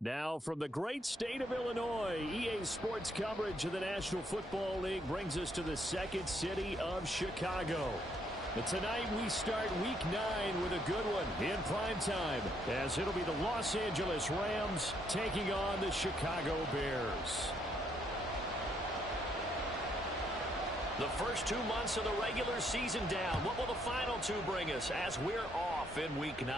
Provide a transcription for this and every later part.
Now from the great state of Illinois, EA Sports coverage of the National Football League brings us to the second city of Chicago. But tonight we start Week 9 with a good one in primetime, as it'll be the Los Angeles Rams taking on the Chicago Bears. The first 2 months of the regular season down. What will the final two bring us as we're off in Week 9?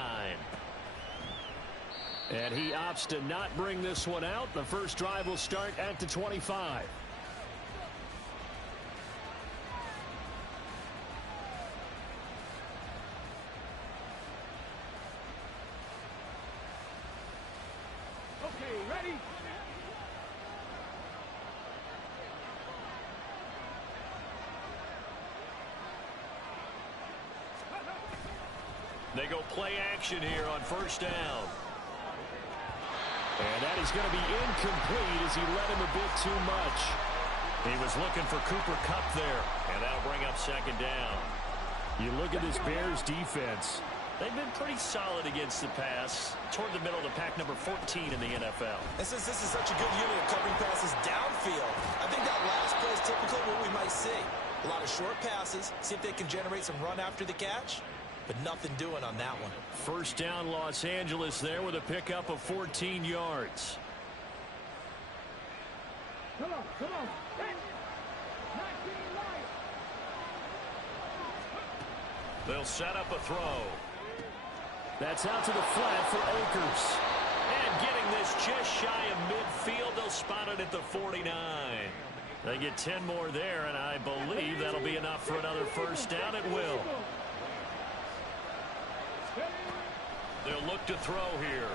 And he opts to not bring this one out. The first drive will start at the 25. Okay, ready? They go play action here on first down. And that is going to be incomplete as he led him a bit too much. He was looking for Cooper Kupp there, and that'll bring up second down. You look at this Bears defense. They've been pretty solid against the pass, toward the middle of the pack, number 14 in the NFL. And since this is such a good unit of covering passes downfield, I think that last play is typically what we might see. A lot of short passes, see if they can generate some run after the catch. But nothing doing on that one. First down, Los Angeles there with a pickup of 14 yards. Come on, come on. They'll set up a throw. That's out to the flat for Akers. And getting this just shy of midfield, they'll spot it at the 49. They get 10 more there, and I believe that'll be enough for another first down at will. They'll look to throw here.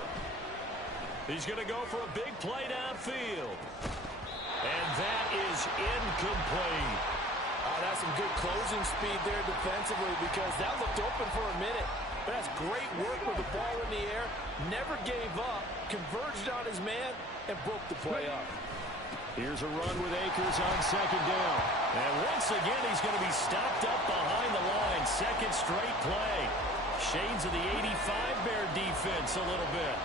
He's going to go for a big play downfield. And that is incomplete. That's some good closing speed there defensively, because that looked open for a minute. That's great work with the ball in the air. Never gave up, converged on his man, and broke the play up. Here's a run with Akers on second down. And once again, he's going to be stopped up behind the line. Second straight play. Shades of the 85 Bear defense a little bit.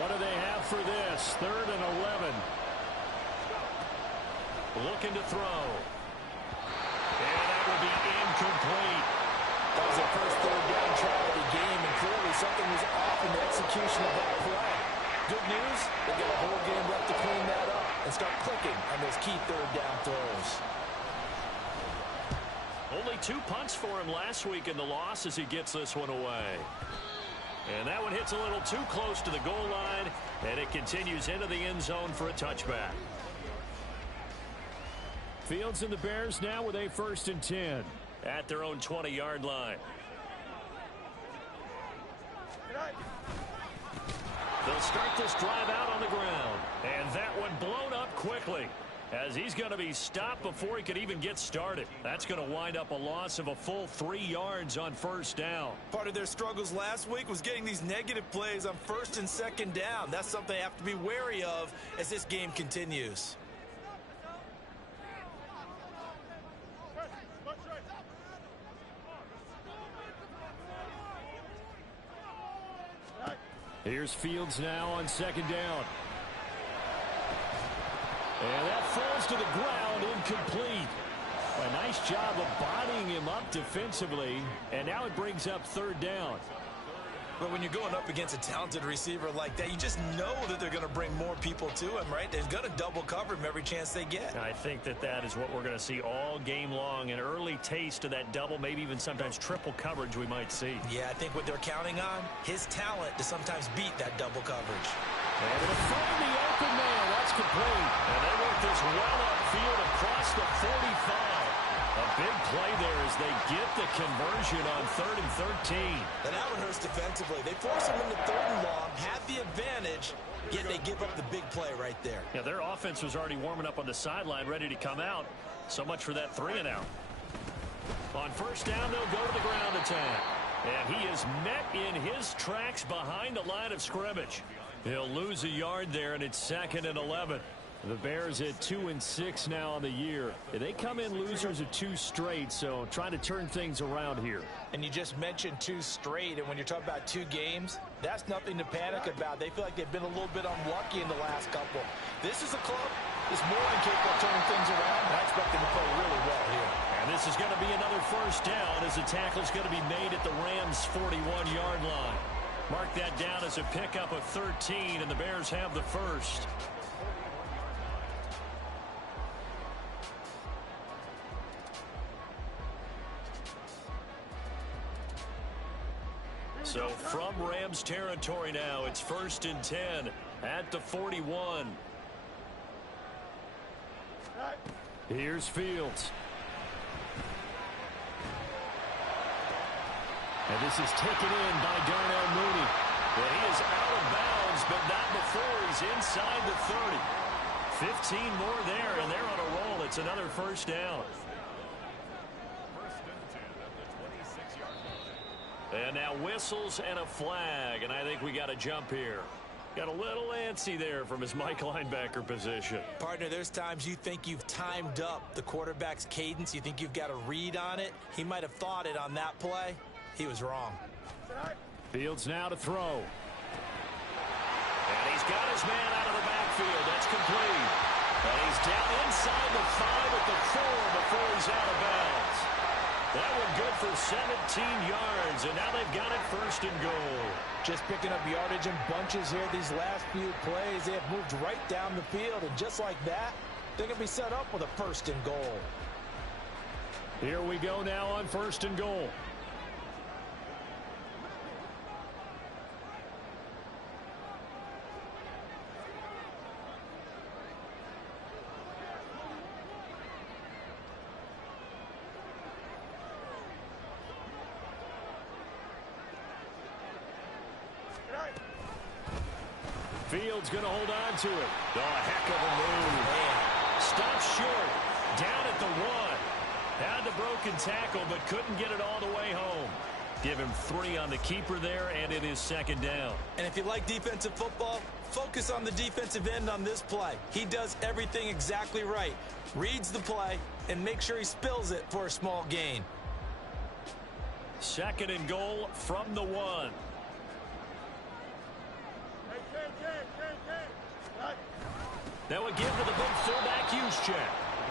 What do they have for this? 3rd and 11. Looking to throw. And that will be incomplete. That was the first third down try of the game, and clearly something was off in the execution of that play. Good news, they got a whole game left to clean that up and start clicking on those key third down throws. Only 2 punts for him last week in the loss as he gets this one away. And that one hits a little too close to the goal line, and it continues into the end zone for a touchback. Fields and the Bears now with a 1st and 10 at their own 20-yard line. They'll start this drive out on the ground, and that one blown up quickly, as he's going to be stopped before he could even get started. That's going to wind up a loss of a full 3 yards on first down. Part of their struggles last week was getting these negative plays on 1st and 2nd down. That's something they have to be wary of as this game continues. Here's Fields now on 2nd down. And that falls to the ground, incomplete. A nice job of bodying him up defensively, and now it brings up 3rd down. But when you're going up against a talented receiver like that, you just know that they're going to bring more people to him, right? They're going to double cover him every chance they get. I think that is what we're going to see all game long. An early taste of that double, maybe even sometimes triple coverage we might see. Yeah, I think what they're counting on, his talent to sometimes beat that double coverage. And to find the open man, that's complete. And they work this well upfield across the 45. A big play there as they get the conversion on 3rd and 13. And that one hurts defensively. They force him into 3rd and long, have the advantage, yet they give up the big play right there. Yeah, their offense was already warming up on the sideline, ready to come out. So much for that 3 and out. On first down, they'll go to the ground attack. And he is met in his tracks behind the line of scrimmage. He'll lose a yard there, and it's 2nd and 11. The Bears at 2-6 now on the year. They come in losers of 2 straight, so trying to turn things around here. And you just mentioned 2 straight, and when you're talking about 2 games, that's nothing to panic about. They feel like they've been a little bit unlucky in the last couple. This is a club that's more than capable of turning things around, and I expect them to play really well here. And this is going to be another first down as the tackle's going to be made at the Rams' 41-yard line. Mark that down as a pickup of 13, and the Bears have the first. So from Rams territory now, it's 1st and 10 at the 41. Here's Fields. And this is taken in by Darnell Mooney. Well, he is out of bounds, but not before he's inside the 30. 15 more there, and they're on a roll. It's another first down. And now whistles and a flag, and I think we got a jump here. Got a little antsy there from his Mike linebacker position. Partner, there's times you think you've timed up the quarterback's cadence. You think you've got a read on it. He might have thought it on that play. He was wrong. Fields now to throw. And he's got his man out of the backfield. That's complete. And he's down inside the 5 at the 4 before he's out of bounds. That one good for 17 yards, and now they've got it 1st and goal. Just picking up yardage in bunches here these last few plays. They have moved right down the field, and just like that, they're going to be set up with a 1st and goal. Here we go now on 1st and goal. Fields going to hold on to it. Oh, a heck of a move. Stopped short. Down at the 1. Had the broken tackle, but couldn't get it all the way home. Give him 3 on the keeper there, and it is 2nd down. And if you like defensive football, focus on the defensive end on this play. He does everything exactly right. Reads the play and makes sure he spills it for a small gain. 2nd and goal from the 1. That would give to the big fullback Juszczyk.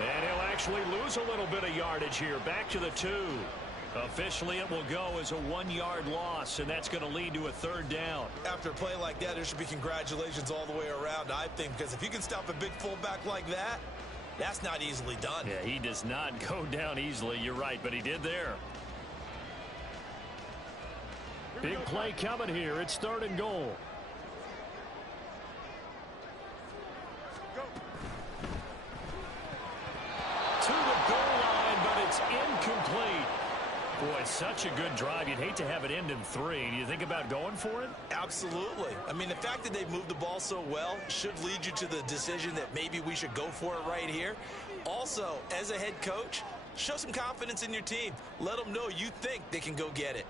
And he'll actually lose a little bit of yardage here. Back to the 2. Officially, it will go as a 1-yard loss, and that's going to lead to a 3rd down. After a play like that, there should be congratulations all the way around, I think, because if you can stop a big fullback like that, that's not easily done. Yeah, he does not go down easily. You're right, but he did there. Big play coming here. It's 3rd and goal. To the goal line, but it's incomplete. Boy, it's such a good drive. You'd hate to have it end in 3. Do you think about going for it? Absolutely. I mean, the fact that they've moved the ball so well should lead you to the decision that maybe we should go for it right here. Also, as a head coach, show some confidence in your team. Let them know you think they can go get it.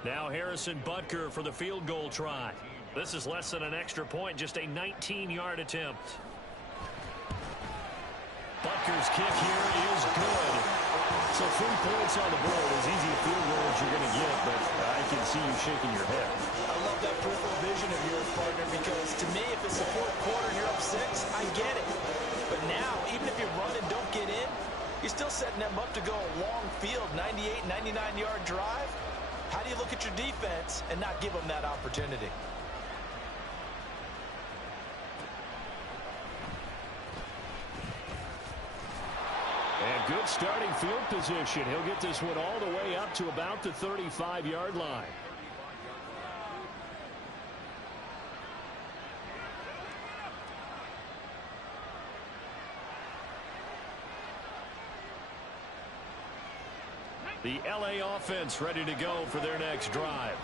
Now Harrison Butker for the field goal try. This is less than an extra point, just a 19-yard attempt. Butker's kick here is good. So 3 points on the board, as easy a field goal as you're going to get, but I can see you shaking your head. I love that peripheral vision of yours, partner, because to me, if it's the 4th quarter and you're up 6, I get it. But now, even if you run and don't get in, you're still setting them up to go a long field, 98, 99-yard drive. How do you look at your defense and not give them that opportunity? And good starting field position. He'll get this one all the way up to about the 35-yard line. The LA offense ready to go for their next drive.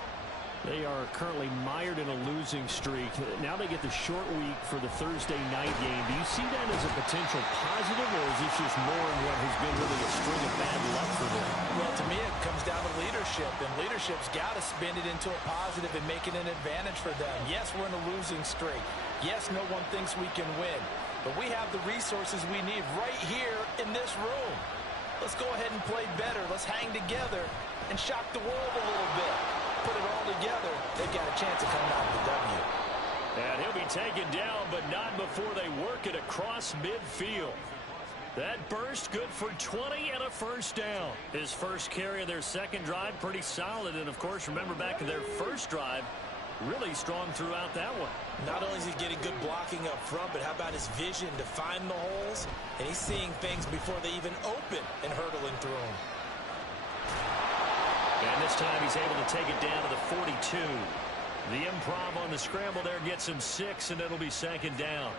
They are currently mired in a losing streak. Now they get the short week for the Thursday night game. Do you see that as a potential positive, or is this just more in what has been really a string of bad luck for them? Well, to me, it comes down to leadership, and leadership's got to spin it into a positive and make it an advantage for them. Yes, we're in a losing streak. Yes, no one thinks we can win, but we have the resources we need right here in this room. Let's go ahead and play better. Let's hang together and shock the world a little bit. Put it all together, they've got a chance of coming out with the W. And he'll be taken down, but not before they work it across midfield. That burst good for 20 and a first down. His first carry of their second drive, pretty solid. And, of course, remember back to their first drive, really strong throughout that one. Not only is he getting good blocking up front, but how about his vision to find the holes? And he's seeing things before they even open and hurdling through them. And this time he's able to take it down to the 42. The improv on the scramble there gets him 6, and it'll be second down.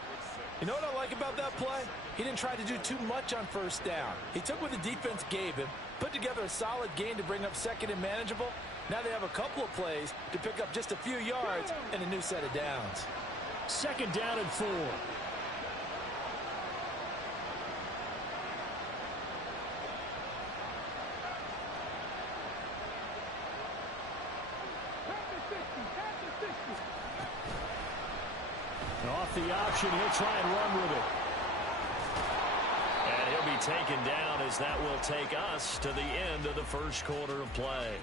You know what I like about that play? He didn't try to do too much on first down. He took what the defense gave him, put together a solid gain to bring up second and manageable. Now they have a couple of plays to pick up just a few yards and a new set of downs. Second down and 4. Off the option, he'll try and run with it. And he'll be taken down as that will take us to the end of the first quarter of play.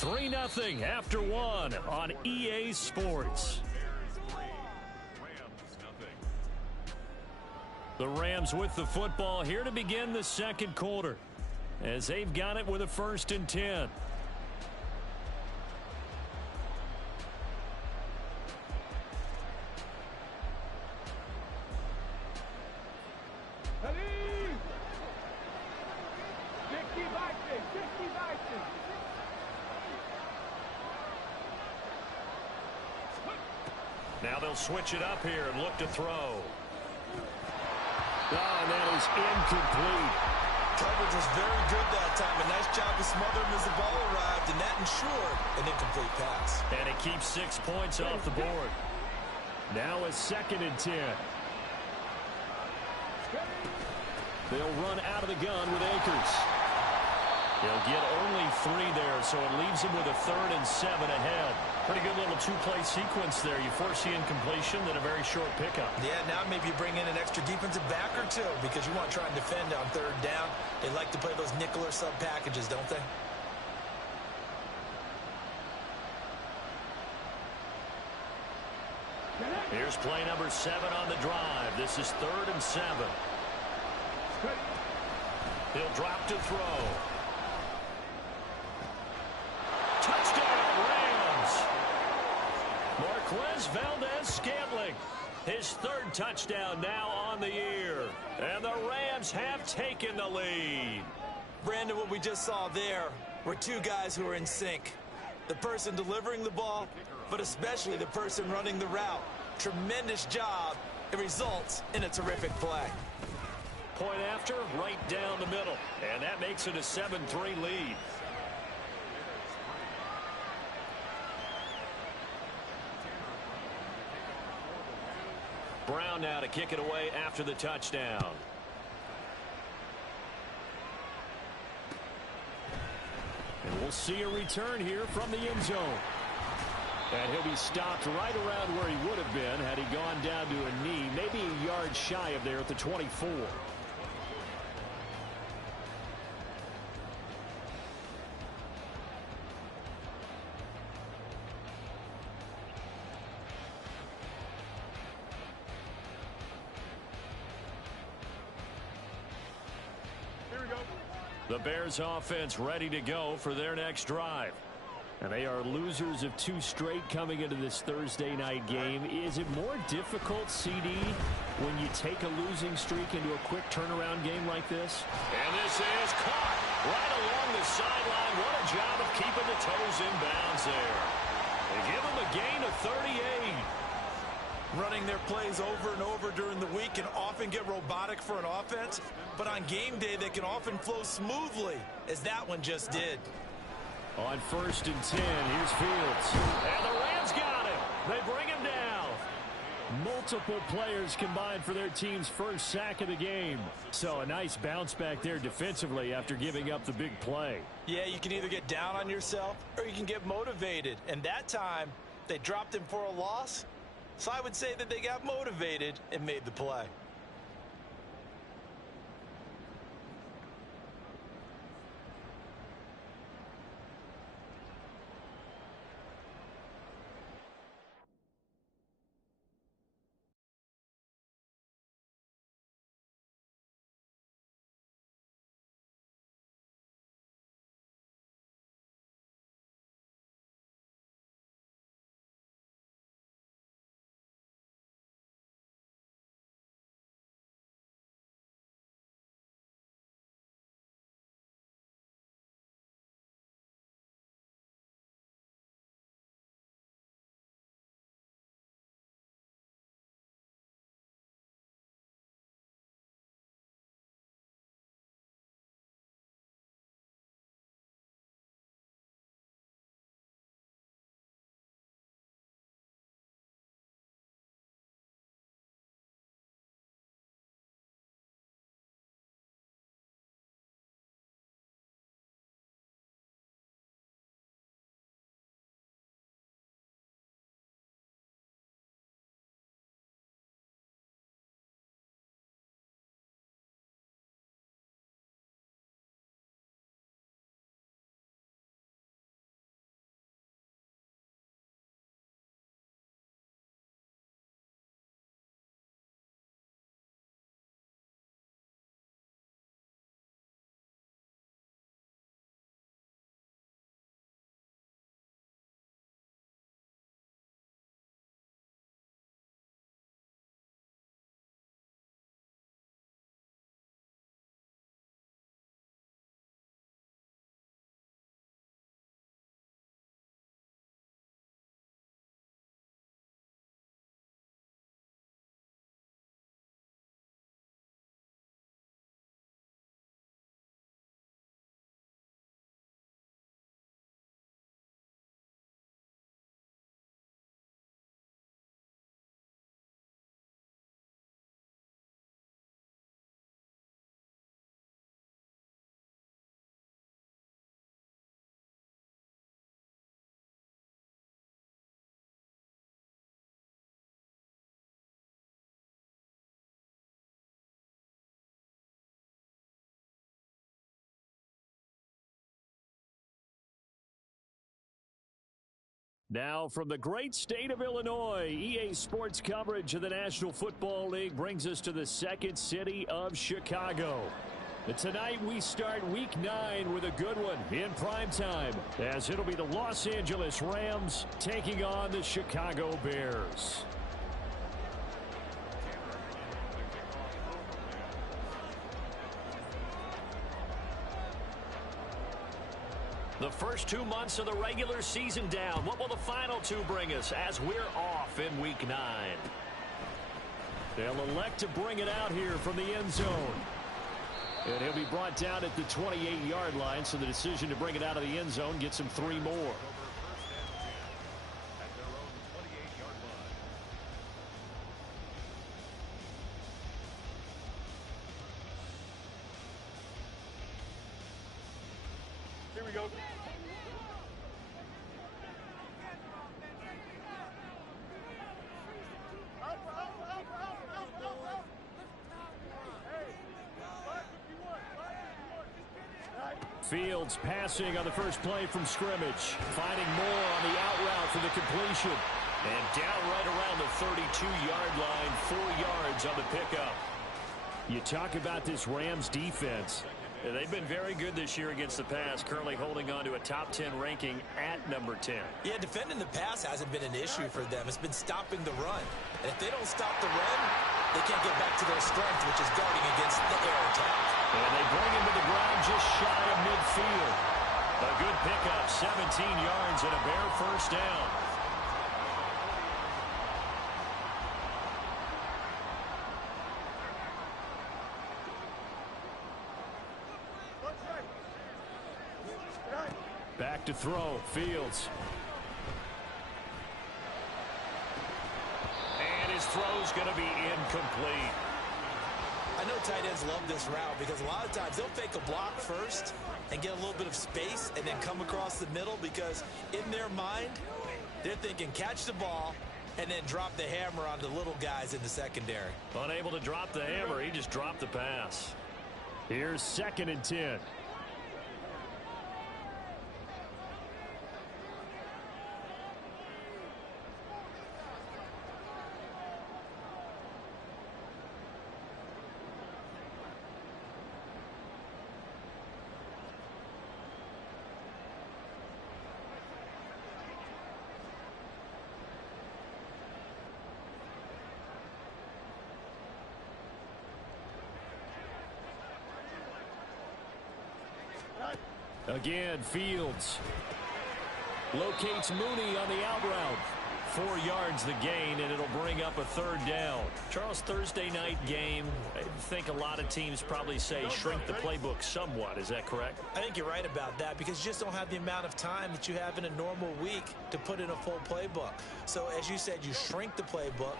3-0 after 1 on EA Sports. The Rams with the football here to begin the second quarter as they've got it with a 1st and 10. Now they'll switch it up here and look to throw. Oh, and that is incomplete. Coverage was very good that time. A nice job to smother him as the ball arrived, and that ensured an incomplete pass. And it keeps 6 points off the board. Now a 2nd and 10. They'll run out of the gun with Akers. He'll get only 3 there, so it leaves him with a 3rd and 7 ahead. Pretty good little 2-play sequence there. You force the incompletion, then a very short pickup. Yeah, now maybe you bring in an extra defensive back or two because you want to try and defend on 3rd down. They like to play those nickel or sub packages, don't they? Here's play number 7 on the drive. This is 3rd and 7. He'll drop to throw. Touchdown, Rams! Marquez Valdez-Scantling, his 3rd touchdown now on the year. And the Rams have taken the lead. Brandon, what we just saw there were 2 guys who are in sync. The person delivering the ball, but especially the person running the route. Tremendous job. It results in a terrific play. Point after, right down the middle. And that makes it a 7-3 lead. Brown now to kick it away after the touchdown. And we'll see a return here from the end zone. And he'll be stopped right around where he would have been had he gone down to a knee, maybe a yard shy of there at the 24. The Bears offense ready to go for their next drive. And they are losers of 2 straight coming into this Thursday night game. Is it more difficult, CD, when you take a losing streak into a quick turnaround game like this? And this is caught right along the sideline. What a job of keeping the toes in bounds there. They give him a gain of 38. Running their plays over and over during the week can often get robotic for an offense, but on game day they can often flow smoothly, as that one just did. On 1st and 10, here's Fields. And the Rams got him. They bring him down. Multiple players combined for their team's first sack of the game. So a nice bounce back there defensively after giving up the big play. Yeah, you can either get down on yourself or you can get motivated. And that time, they dropped him for a loss. So I would say that they got motivated and made the play. Now from the great state of Illinois, EA Sports coverage of the National Football League brings us to the second city of Chicago. And tonight we start week 9 with a good one in primetime, as it'll be the Los Angeles Rams taking on the Chicago Bears. The first 2 months of the regular season down. What will the final 2 bring us as we're off in week 9? They'll elect to bring it out here from the end zone. And he'll be brought down at the 28-yard line, so the decision to bring it out of the end zone gets him 3 more. Here we go. Fields passing on the first play from scrimmage. Finding more on the out route for the completion. And down right around the 32-yard line, 4 yards on the pickup. You talk about this Rams defense. Yeah, they've been very good this year against the pass, currently holding on to a top 10 ranking at number 10. Yeah, defending the pass hasn't been an issue for them. It's been stopping the run. And if they don't stop the run, they can't get back to their strength, which is guarding against the air attack. And they bring him to the ground just shy of midfield. A good pickup, 17 yards and a Bear first down. Back back to throw. Fields. And his throw's going to be incomplete. I know tight ends love this route because a lot of times they'll fake a block first and get a little bit of space and then come across the middle because in their mind, they're thinking catch the ball and then drop the hammer on the little guys in the secondary. Unable to drop the hammer, he just dropped the pass. Here's 2nd and 10. Again, Fields locates Mooney on the out route. 4 yards the gain, and it'll bring up a 3rd down. Charles, Thursday night game, I think a lot of teams probably say shrink the playbook somewhat. Is that correct? I think you're right about that because you just don't have the amount of time that you have in a normal week to put in a full playbook. So as you said, you shrink the playbook,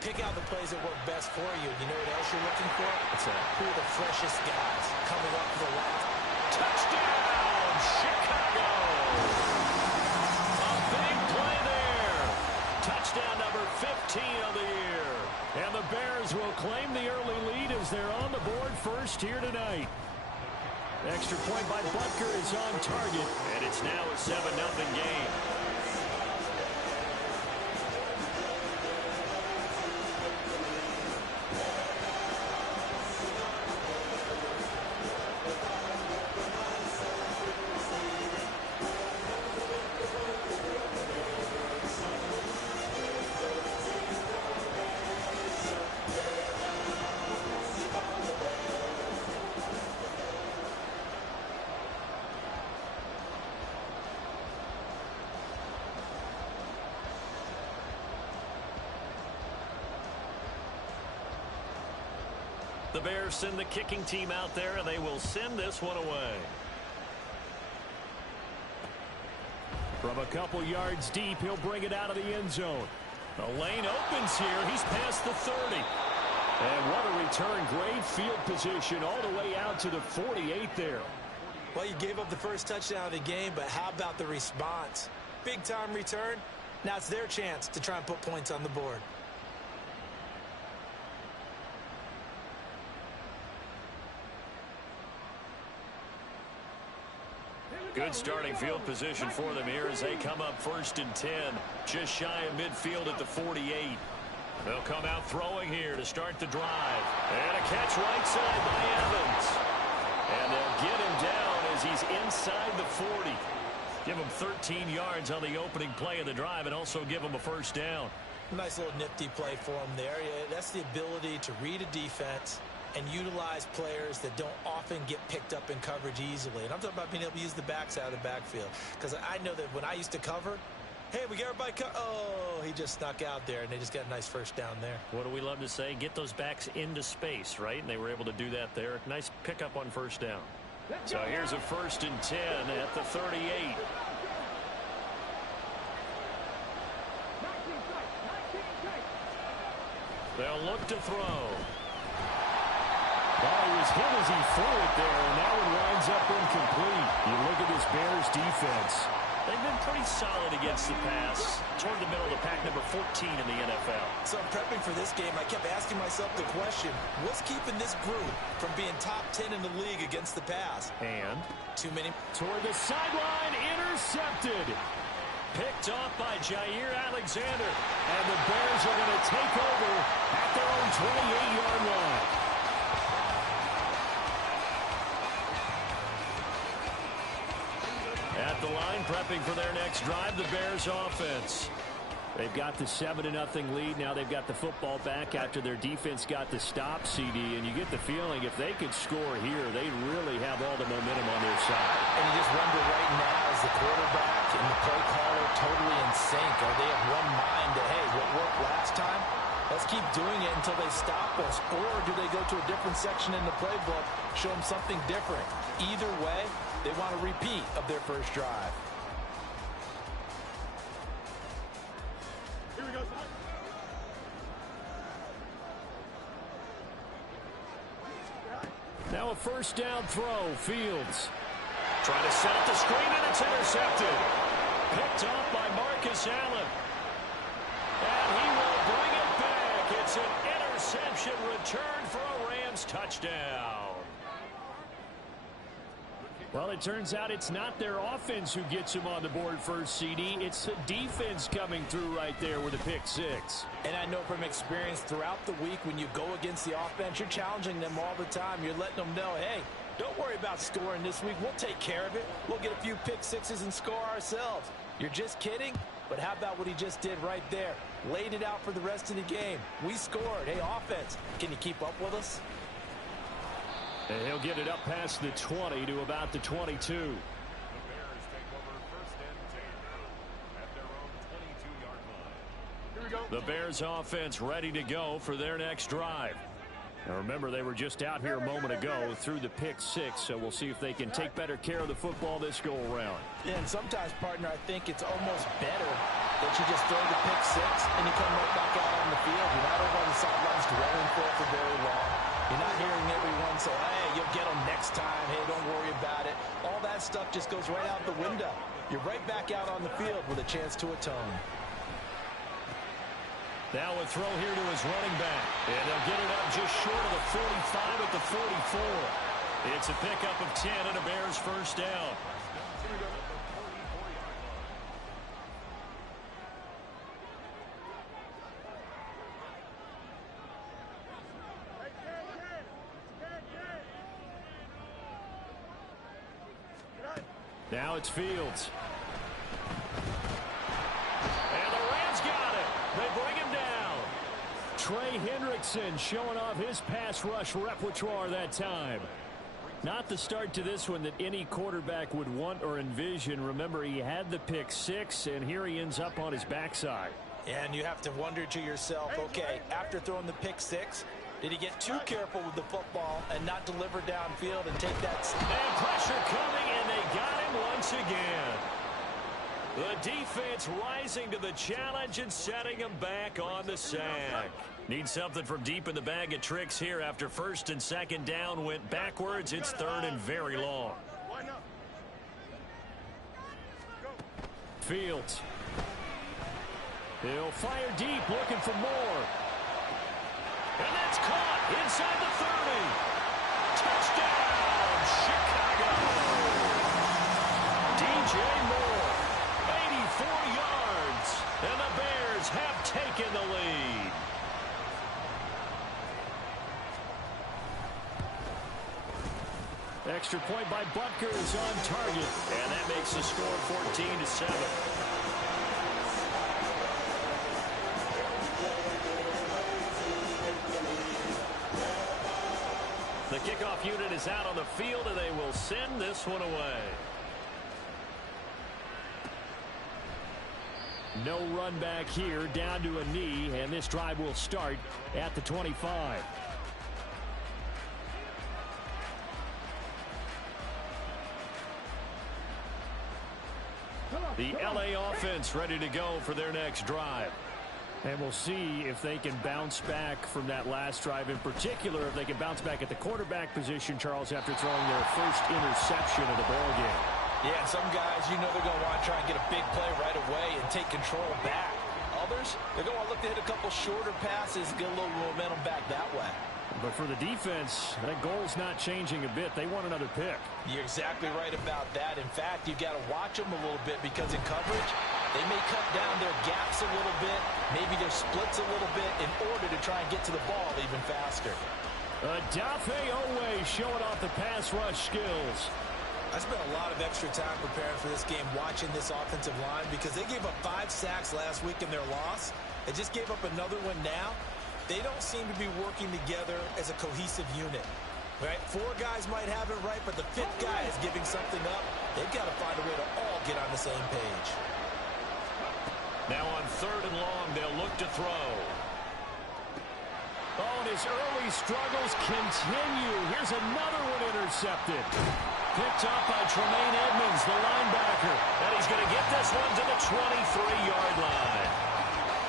pick out the plays that work best for you. You know what else you're looking for? What's that? Who are the freshest guys coming up for the last Touchdown, Chicago! A big play there. Touchdown number 15 of the year. And the Bears will claim the early lead as they're on the board first here tonight. Extra point by Butker is on target. And it's now a 7-0 game. The Bears send the kicking team out there, and they will send this one away. From a couple yards deep, he'll bring it out of the end zone. The lane opens here. He's past the 30. And what a return. Great field position all the way out to the 48 there. Well, you gave up the first touchdown of the game, but how about the response? Big-time return. Now it's their chance to try and put points on the board. Good starting field position for them here as they come up 1st and 10. Just shy of midfield at the 48. They'll come out throwing here to start the drive. And a catch right side by Evans. And they'll get him down as he's inside the 40. Give him 13 yards on the opening play of the drive and also give him a 1st down. Nice little nifty play for him there. Yeah, that's the ability to read a defense and utilize players that don't often get picked up in coverage easily. And I'm talking about being able to use the backs out of the backfield. Because I know that when I used to cover, hey, we get everybody oh, he just snuck out there, and they just got a nice 1st down there. What do we love to say? Get those backs into space, right? And they were able to do that there. Nice pickup on 1st down. So here's a 1st and 10 at the 38. They'll look to throw. Oh, he was hit as he threw it there, and that one winds up incomplete. You look at this Bears defense. They've been pretty solid against the pass. Toward the middle of the pack, number 14 in the NFL. So I'm prepping for this game. I kept asking myself the question, what's keeping this group from being top 10 in the league against the pass? And too many. Toward the sideline, intercepted. Picked off by Jair Alexander. And the Bears are going to take over at their own 28-yard line. At the line, prepping for their next drive, the Bears offense. They've got the 7-0 lead. Now they've got the football back after their defense got the stop, CD. And you get the feeling if they could score here, they really have all the momentum on their side. And you just wonder right now, is the quarterback and the play caller totally in sync? Are they of one mind that, hey, what worked last time? Let's keep doing it until they stop us. Or do they go to a different section in the playbook, show them something different? Either way, they want a repeat of their first drive. Now a first down throw. Fields. Trying to set up the screen, and it's intercepted. Picked off by Marcus Allen. And he will bring it back. It's an interception return for a Rams touchdown. Well, it turns out it's not their offense who gets him on the board first, CD. It's the defense coming through right there with a pick six. And I know from experience throughout the week, when you go against the offense, you're challenging them all the time. You're letting them know, hey, don't worry about scoring this week. We'll take care of it. We'll get a few pick sixes and score ourselves. You're just kidding? But how about what he just did right there? Laid it out for the rest of the game. We scored. Hey, offense, can you keep up with us? And he'll get it up past the 20 to about the 22. The Bears offense ready to go for their next drive. Now remember, they were just out here a moment ago through the pick six, so we'll see if they can take better care of the football this go around. Yeah, and sometimes, partner, I think it's almost better that you just throw the pick six and you come right back out on the field. You're not over on the sidelines dwelling for very long. You're not hearing everyone say, hey, you'll get them next time. Hey, don't worry about it. All that stuff just goes right out the window. You're right back out on the field with a chance to atone. Now a throw here to his running back. And they'll get it up just short of the 45 at the 44. It's a pickup of 10 and a Bears first down. Now it's Fields. And the Rams got it. They bring him down. Trey Hendrickson showing off his pass rush repertoire that time. Not the start to this one that any quarterback would want or envision. Remember, he had the pick six, and here he ends up on his backside. And you have to wonder to yourself, okay, after throwing the pick six, did he get too careful with the football and not deliver downfield and take that? And pressure coming, and they got him once again. The defense rising to the challenge and setting him back on the sack. Need something from deep in the bag of tricks here after first and second down went backwards. It's third and very long. Fields. He'll fire deep, looking for more. And that's caught inside the 30. Touchdown, Chicago. DJ Moore, 84 yards. And the Bears have taken the lead. Extra point by Butker is on target. And that makes the score 14-7. The kickoff unit is out on the field, and they will send this one away. No run back here, down to a knee, and this drive will start at the 25. The LA offense ready to go for their next drive. And we'll see if they can bounce back from that last drive, in particular, if they can bounce back at the quarterback position, Charles, after throwing their first interception of the ballgame. Yeah, and some guys, you know they're going to want to try and get a big play right away and take control back. Others, they're going to look to hit a couple shorter passes, get a little momentum back that way. But for the defense, that goal's not changing a bit. They want another pick. You're exactly right about that. In fact, you've got to watch them a little bit because in coverage, they may cut down their gaps a little bit, maybe their splits a little bit in order to try and get to the ball even faster. Dafe Owe showing off the pass rush skills. I spent a lot of extra time preparing for this game watching this offensive line because they gave up 5 sacks last week in their loss. They just gave up another one now. They don't seem to be working together as a cohesive unit. Right? 4 guys might have it right, but the 5th guy is giving something up. They've got to find a way to all get on the same page. Now on third and long, they'll look to throw. Oh, and his early struggles continue. Here's another one intercepted. Picked up by Tremaine Edmonds, the linebacker. And he's going to get this one to the 23-yard line.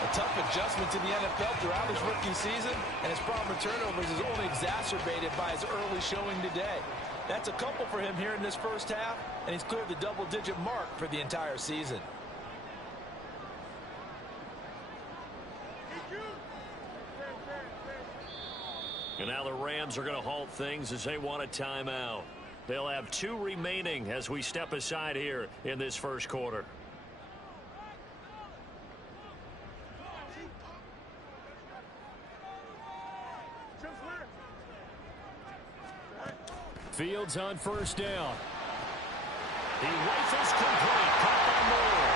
A tough adjustment to the NFL throughout his rookie season, and his problem with turnovers is only exacerbated by his early showing today. That's a couple for him here in this first half, and he's cleared the double-digit mark for the entire season. And now the Rams are going to halt things as they want a timeout. They'll have 2 remaining as we step aside here in this first quarter. Fields on first down. He rifles complete. Caught by Moore.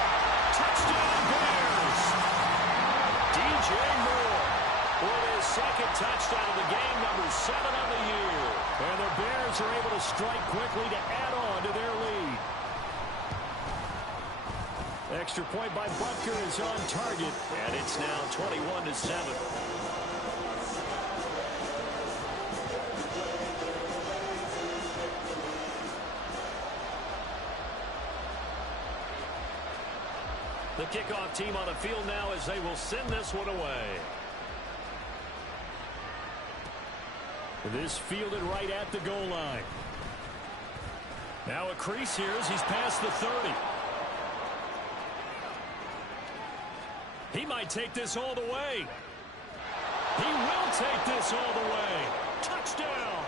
Touchdown Bears. DJ Moore with his second touchdown of the game, number 7 on the year. And the Bears are able to strike quickly to add on to their lead. Extra point by Butker is on target. And it's now 21-7. The kickoff team on the field now as they will send this one away. This fielded right at the goal line. Now a crease here as he's past the 30. He might take this all the way. He will take this all the way. Touchdown.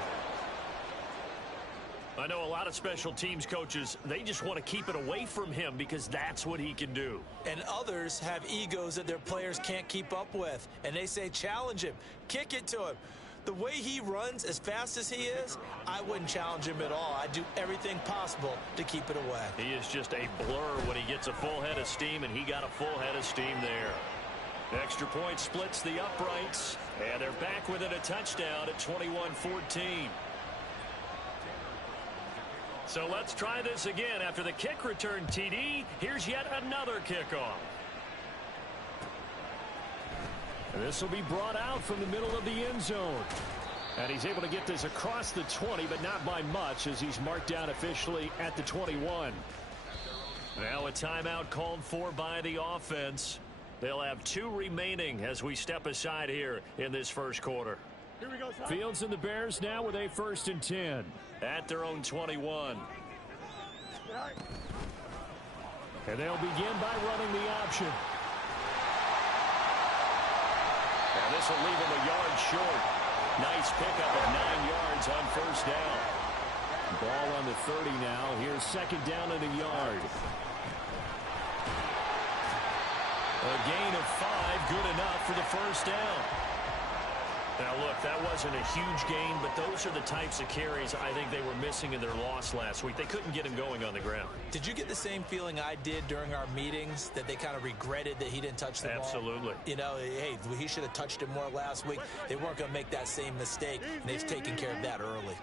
I know a lot of special teams coaches, they just want to keep it away from him because that's what he can do. And others have egos that their players can't keep up with. And they say, challenge him, kick it to him. The way he runs as fast as he is, I wouldn't challenge him at all. I'd do everything possible to keep it away. He is just a blur when he gets a full head of steam, and he got a full head of steam there. Extra point splits the uprights, and they're back within a touchdown at 21-14. So let's try this again. After the kick return TD, here's yet another kickoff. And this will be brought out from the middle of the end zone. And he's able to get this across the 20, but not by much as he's marked down officially at the 21. Now a timeout called for by the offense. They'll have 2 remaining as we step aside here in this first quarter. Here we go, son. Fields and the Bears now with a 1st and 10. At their own 21. And they'll begin by running the option. And this will leave him a yard short. Nice pickup of 9 yards on first down. Ball on the 30 now. Here's 2nd down and a yard. A gain of 5, good enough for the first down. Now, look, that wasn't a huge gain, but those are the types of carries I think they were missing in their loss last week. They couldn't get him going on the ground. Did you get the same feeling I did during our meetings, that they kind of regretted that he didn't touch the ball? Absolutely. You know, hey, he should have touched it more last week. They weren't going to make that same mistake, and they've taken care of that early.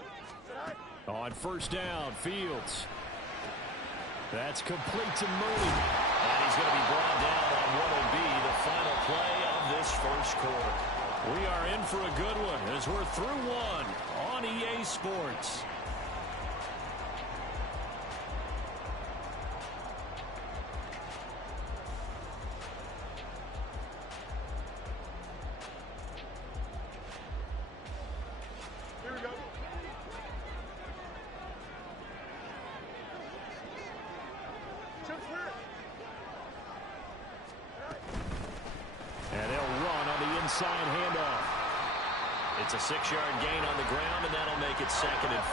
On first down, Fields. That's complete to Mooney. And he's going to be brought down on what will be the final play of this first quarter. We are in for a good one as we're through one on EA Sports. Here we go. Chips clear. And they'll run on the inside handoff. It's a 6-yard gain on the ground, and that'll make it 2nd and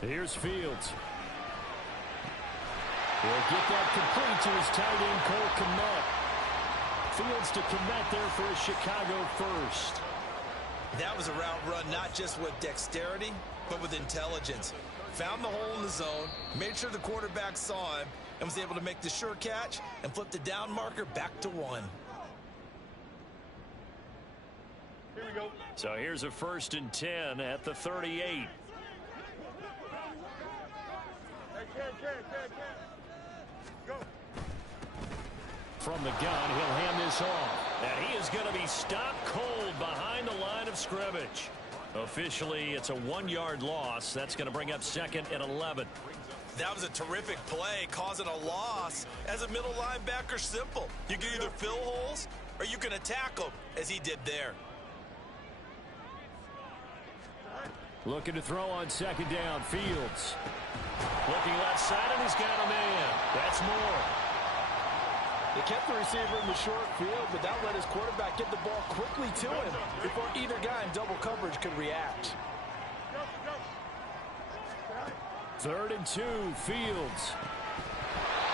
4. Here's Fields. He'll get that complete to his tight end, Cole Kmet. Fields to Kmet there for a Chicago first. That was a route run not just with dexterity, but with intelligence. Found the hole in the zone, made sure the quarterback saw him, and was able to make the sure catch and flip the down marker back to 1. Here we go. So here's a 1st and 10 at the 38. Go. From the gun, he'll hand this off. And he is going to be stopped cold behind the line of scrimmage. Officially, it's a 1-yard loss. That's going to bring up second and 11. That was a terrific play, causing a loss. As a middle linebacker, simple. You can either fill holes or you can attack them, as he did there. Looking to throw on second down. Fields. Looking left side, and he's got a man. That's Moore. They kept the receiver in the short field, but that let his quarterback get the ball quickly to him before either guy in double coverage could react. 3rd and 2, Fields.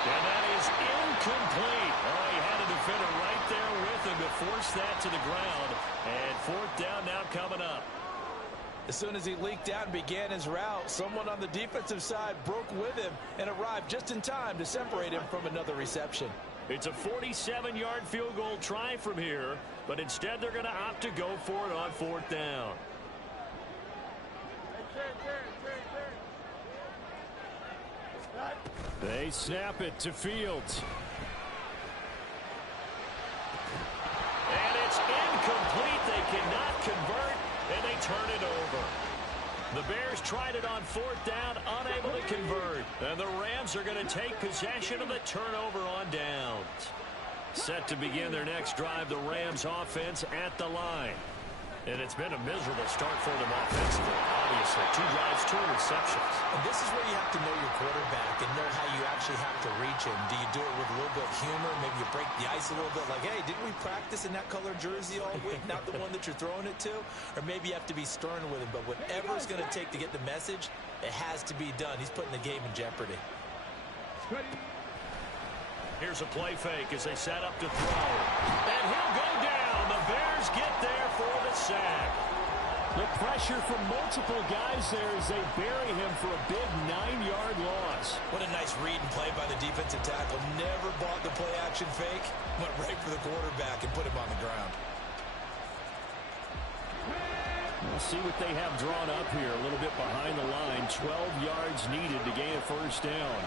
And that is incomplete. Oh, he had a defender right there with him to force that to the ground. And 4th down now coming up. As soon as he leaked out and began his route, someone on the defensive side broke with him and arrived just in time to separate him from another reception. It's a 47-yard field goal try from here, but instead they're going to opt to go for it on 4th down. They snap it to Fields. And it's incomplete. They cannot convert, and they turn it over. The Bears tried it on 4th down, unable to convert. And the Rams are going to take possession of the turnover on downs. Set to begin their next drive, the Rams offense at the line. And it's been a miserable start for them offensively. Obviously, 2 drives, 2 interceptions. And this is where you have to know your quarterback and know how you actually have to reach him. Do you do it with a little bit of humor? Maybe you break the ice a little bit like, hey, didn't we practice in that color jersey all week? Not the one that you're throwing it to? Or maybe you have to be stern with him. But whatever it's going to take to get the message, it has to be done. He's putting the game in jeopardy. Here's a play fake as they set up to throw. And he'll go down. The Bears get there for the sack. The pressure from multiple guys there as they bury him for a big 9-yard loss. What a nice read and play by the defensive tackle. Never bought the play-action fake. Went right for the quarterback and put him on the ground. We'll see what they have drawn up here. A little bit behind the line. 12 yards needed to gain a 1st down.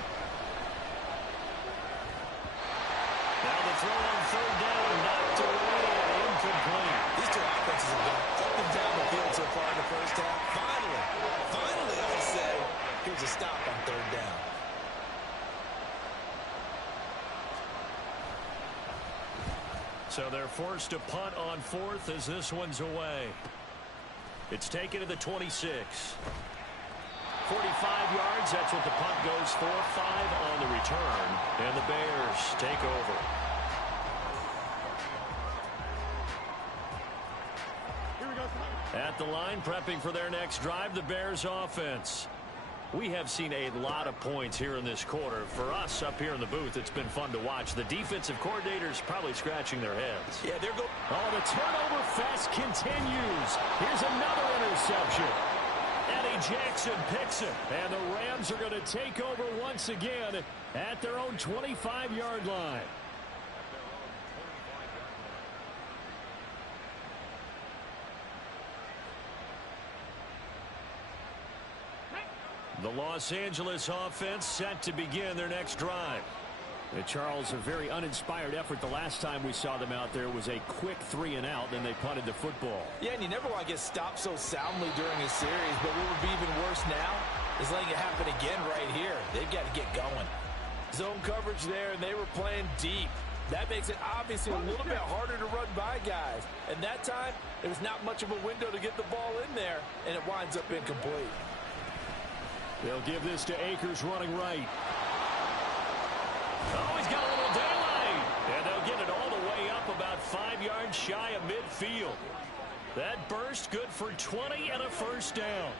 Now the throw on 3rd down, knocked away and incomplete. These two offenses have gone up and down the field so far in the first half. Finally, I say, here's a stop on 3rd down. So they're forced to punt on 4th as this one's away. It's taken to the 26. 45 yards, that's what the punt goes for. 5 on the return, and the Bears take over. At the line, prepping for their next drive, the Bears offense. We have seen a lot of points here in this quarter. For us up here in the booth, it's been fun to watch. The defensive coordinators probably scratching their heads. Yeah, they're going. Oh, the turnover fest continues. Here's another interception. Eddie Jackson picks it, and the Rams are going to take over once again at their own 25-yard line. The Los Angeles offense set to begin their next drive. And Charles, a very uninspired effort the last time we saw them out there was a quick 3-and-out, then they punted the football. Yeah, and you never want to get stopped so soundly during a series, but what would be even worse now is letting it happen again right here. They've got to get going. Zone coverage there, and they were playing deep. That makes it obviously a little bit harder to run by guys. And that time, there was not much of a window to get the ball in there, and it winds up incomplete. They'll give this to Akers running right. Oh, he's got a little daylight. And they'll get it all the way up about 5 yards shy of midfield. That burst good for 20 and a 1st down.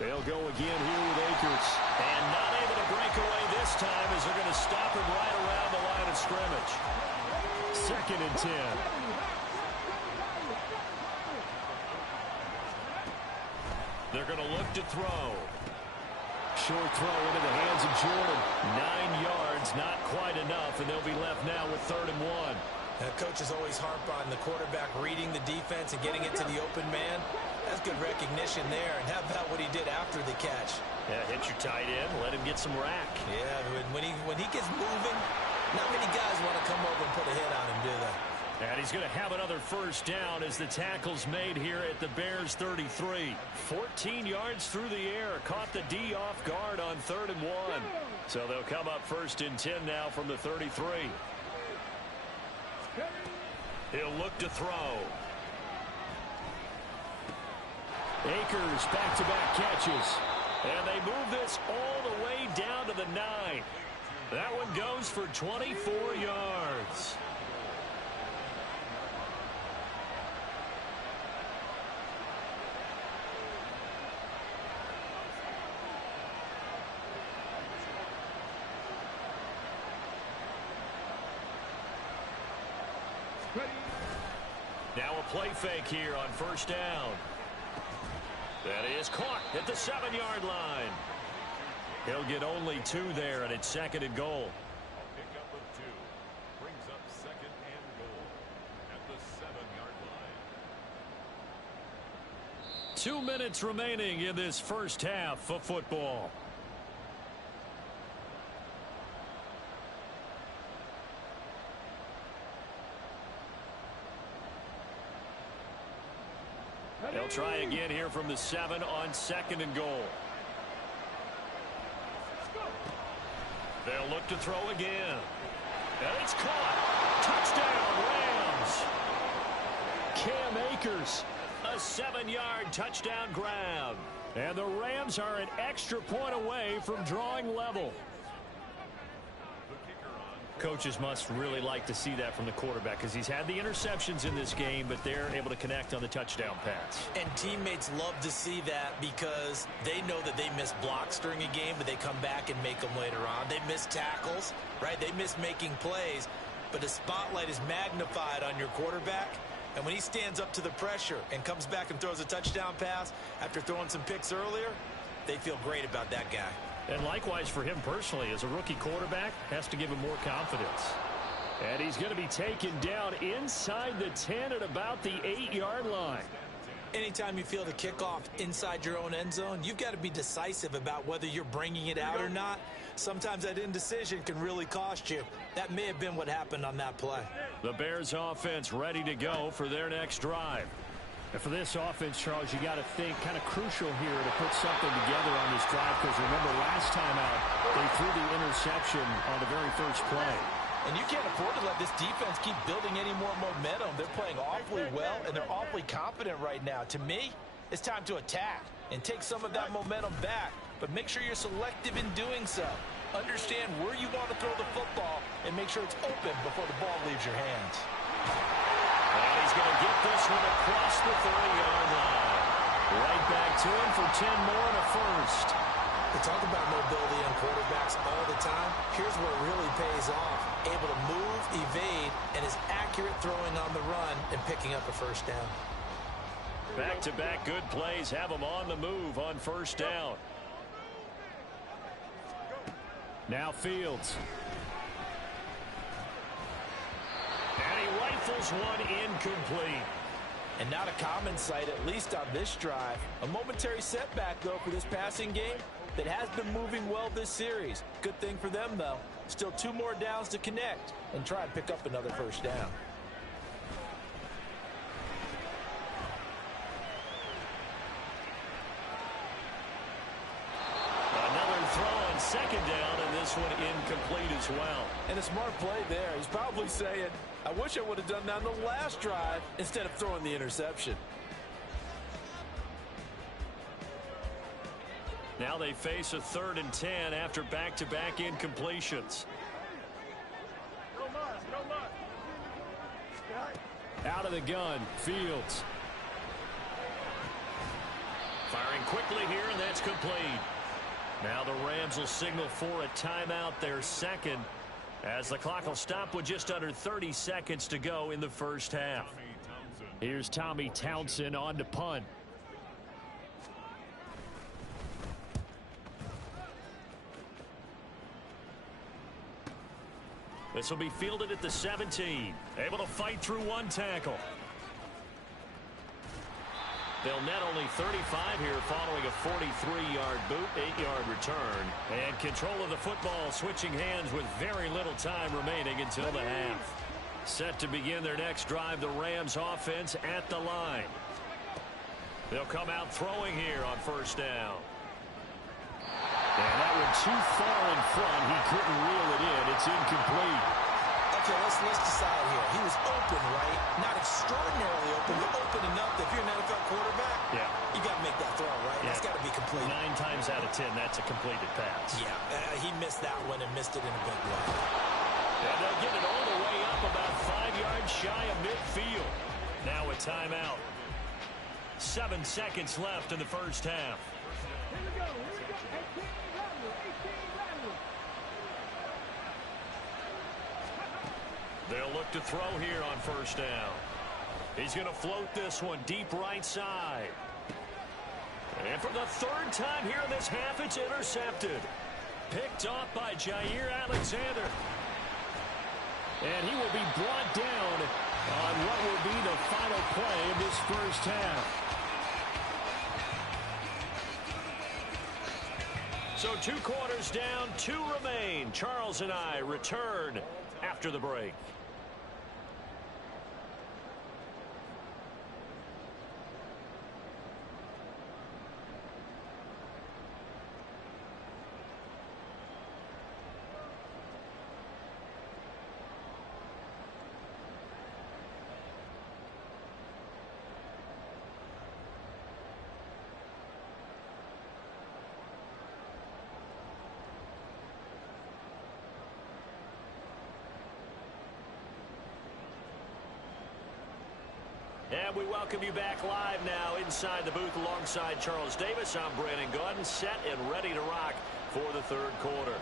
They'll go again here with Akers. And not able to break away this time as they're going to stop him right around the line of scrimmage. 2nd and 10. They're going to look to throw. Short throw into the hands of Jordan. 9 yards, not quite enough, and they'll be left now with 3rd and 1. Coaches always harp on the quarterback reading the defense and getting it to the open man. That's good recognition there. And how about what he did after the catch? Yeah, hit your tight end, let him get some rack. Yeah, when he gets moving, not many guys want to come over and put a hit on him, do they? And he's going to have another first down as the tackle's made here at the Bears 33. 14 yards through the air. Caught the D off guard on 3rd and 1. So they'll come up 1st and 10 now from the 33. He'll look to throw. Akers back-to-back catches. And they move this all the way down to the 9. That one goes for 24 yards. Now a play fake here on 1st down. That is caught at the 7-yard line. He'll get only 2 there, and it's 2nd and goal. Pickup of 2 brings up 2nd and goal at the 7-yard line. 2 minutes remaining in this first half of football. They'll try again here from the 7 on 2nd and goal. They'll look to throw again. And it's caught. Touchdown, Rams. Cam Akers. A 7-yard touchdown grab. And the Rams are an extra point away from drawing level. Coaches must really like to see that from the quarterback because he's had the interceptions in this game, but they're able to connect on the touchdown pass. And teammates love to see that because they know that they miss blocks during a game, but they come back and make them later on. They miss tackles, right? They miss making plays, but the spotlight is magnified on your quarterback. And when he stands up to the pressure and comes back and throws a touchdown pass after throwing some picks earlier, they feel great about that guy. And likewise for him personally, as a rookie quarterback, has to give him more confidence. And he's going to be taken down inside the 10 at about the 8-yard line. Anytime you feel the kickoff inside your own end zone, you've got to be decisive about whether you're bringing it out or not. Sometimes that indecision can really cost you. That may have been what happened on that play. The Bears offense ready to go for their next drive. And for this offense, Charles, you got to think kind of crucial here to put something together on this drive because remember last time out they threw the interception on the very first play. And you can't afford to let this defense keep building any more momentum. They're playing awfully well and they're awfully confident right now. To me, it's time to attack and take some of that momentum back. But make sure you're selective in doing so. Understand where you want to throw the football and make sure it's open before the ball leaves your hands. And he's going to get this one across the 30-yard line. Right back to him for 10 more and a first. We talk about mobility on quarterbacks all the time. Here's where it really pays off. Able to move, evade, and is accurate throwing on the run and picking up a first down. Back-to-back good plays have him on the move on 1st down. Now Fields. And he rifles one incomplete. And not a common sight, at least on this drive. A momentary setback, though, for this passing game that has been moving well this series. Good thing for them, though. Still 2 more downs to connect and try and pick up another first down. Another throw on 2nd down, and this one incomplete as well. And a smart play there. He's probably saying, I wish I would have done that on the last drive instead of throwing the interception. Now they face a 3rd and 10 after back-to-back incompletions. Out of the gun, Fields. Firing quickly here, and that's complete. Now the Rams will signal for a timeout, their 2nd, as the clock will stop with just under 30 seconds to go in the first half. Here's Tommy Townsend on to punt. This will be fielded at the 17. Able to fight through one tackle. They'll net only 35 here following a 43-yard boot, 8-yard return. And control of the football switching hands with very little time remaining until the half. Set to begin their next drive, the Rams offense at the line. They'll come out throwing here on first down. And that one too far in front. He couldn't reel it in. It's incomplete. Okay, let's decide here. He was open, right? Not extraordinarily open, but open enough that if you're an NFL quarterback, you got to make that throw, right? Yeah. That's got to be complete. 9 times out of 10, that's a completed pass. Yeah, he missed that one and missed it in a big way. And they'll get it all the way up about 5 yards shy of midfield. Now a timeout. 7 seconds left in the first half. Here we go. 18 level. They'll look to throw here on first down. He's going to float this one deep right side. And for the third time here in this half, it's intercepted. Picked off by Jair Alexander. And he will be brought down on what will be the final play of this first half. So 2 quarters down, 2 remain. Charles and I return after the break. And we welcome you back live now inside the booth alongside Charles Davis. I'm Brandon Gaudin, set and ready to rock for the third quarter.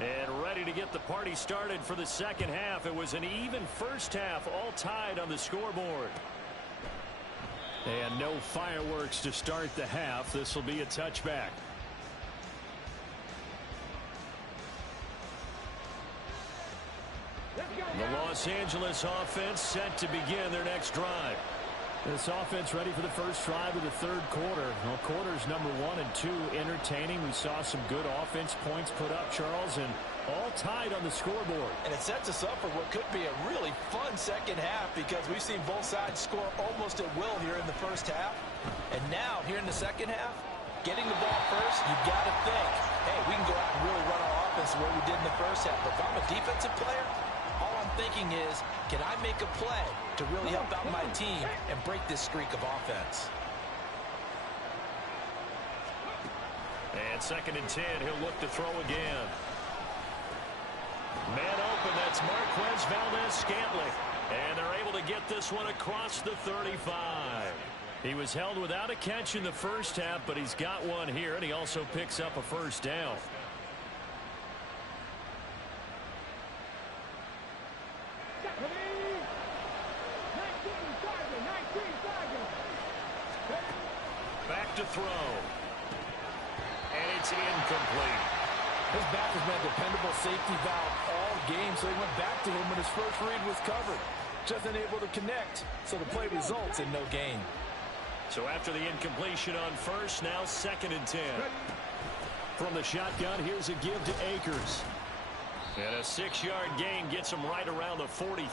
And ready to get the party started for the second half. It was an even first half, all tied on the scoreboard. And no fireworks to start the half. This will be a touchback. The Los Angeles offense set to begin their next drive. This offense ready for the first drive of the third quarter. Well, quarters number 1 and 2 entertaining. We saw some good offense points put up, Charles, and all tied on the scoreboard. And it sets us up for what could be a really fun second half because we've seen both sides score almost at will here in the first half. And now, here in the second half, getting the ball first, you've got to think, hey, we can go out and really run our offense the way we did in the first half. But if I'm a defensive player, all I'm thinking is, can I make a play to really help out my team and break this streak of offense? And 2nd and 10, he'll look to throw again. Man open, that's Marquez Valdez-Scantling. And they're able to get this one across the 35. He was held without a catch in the first half, but he's got one here, and he also picks up a first down. Back to throw. And it's incomplete. His back has been a dependable safety valve all game, so he went back to him when his first read was covered. Just unable to connect, so the play results in no gain. So after the incompletion on first, now 2nd and 10. From the shotgun, here's a give to Akers. And a 6-yard gain gets him right around the 43.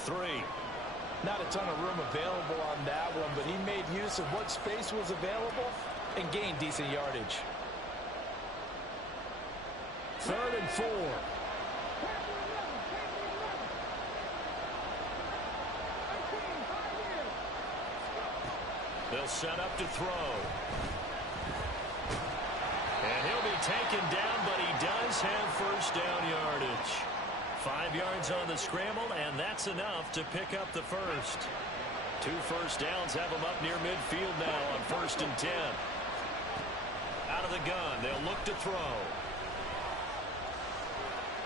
Not a ton of room available on that one, but he made use of what space was available and gained decent yardage. 3rd and 4. They'll set up to throw. And he'll be taken down, but he does have first down yardage. 5 yards on the scramble, and that's enough to pick up the first. 2 first downs have him up near midfield now on 1st and 10. Out of the gun, they'll look to throw.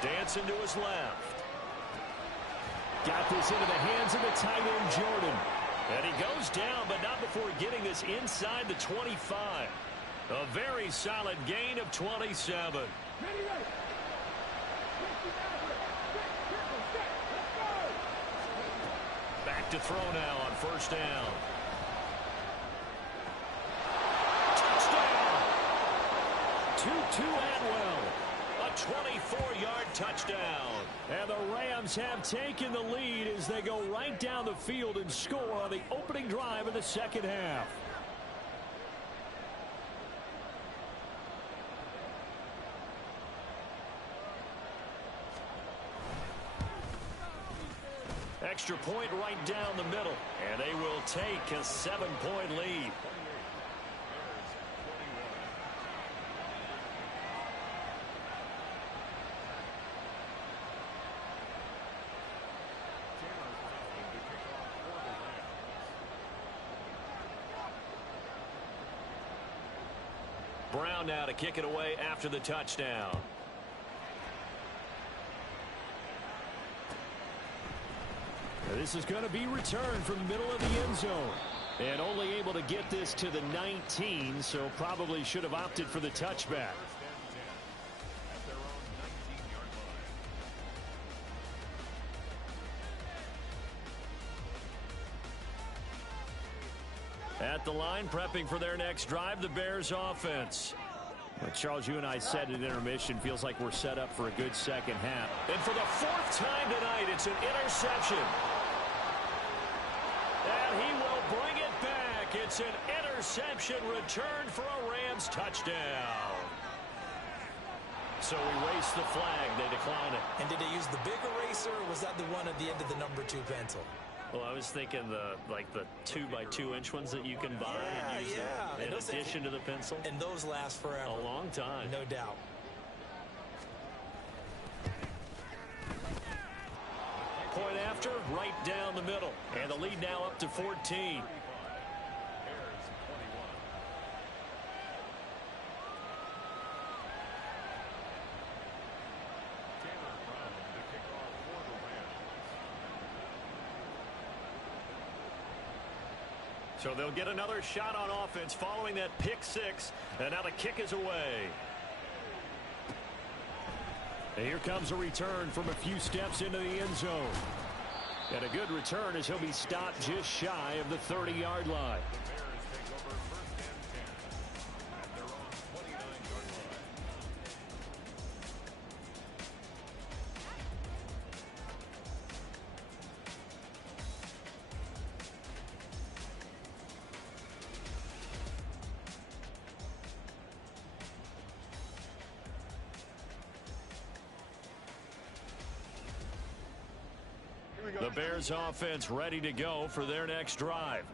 Dancing to his left. Got this into the hands of the tight end, Jordan. And he goes down, but not before getting this inside the 25. A very solid gain of 27. Back to throw now on first down. Touchdown! Tutu Atwell. A 24-yard touchdown. And the Rams have taken the lead as they go right down the field and score on the opening drive of the second half. Extra point right down the middle. And they will take a 7-point lead. Brown now to kick it away after the touchdown. This is going to be returned from the middle of the end zone. And only able to get this to the 19, so probably should have opted for the touchback. At the line, prepping for their next drive, the Bears offense. Well, Charles, you and I said at intermission, feels like we're set up for a good second half. And for the 4th time tonight, it's an interception. And he will bring it back. It's an interception returned for a Rams touchdown. So erase the flag. They decline it. And did they use the big eraser, or was that the one at the end of the number 2 pencil? Well, I was thinking the 2x2-inch ones that you can buy and use in addition to the pencil. And those last forever. A long time. No doubt. Point after, right down the middle. And the lead now up to 14. So they'll get another shot on offense following that pick 6. And now the kick is away. And here comes a return from a few steps into the end zone. And a good return as he'll be stopped just shy of the 30-yard line. The Bears offense ready to go for their next drive.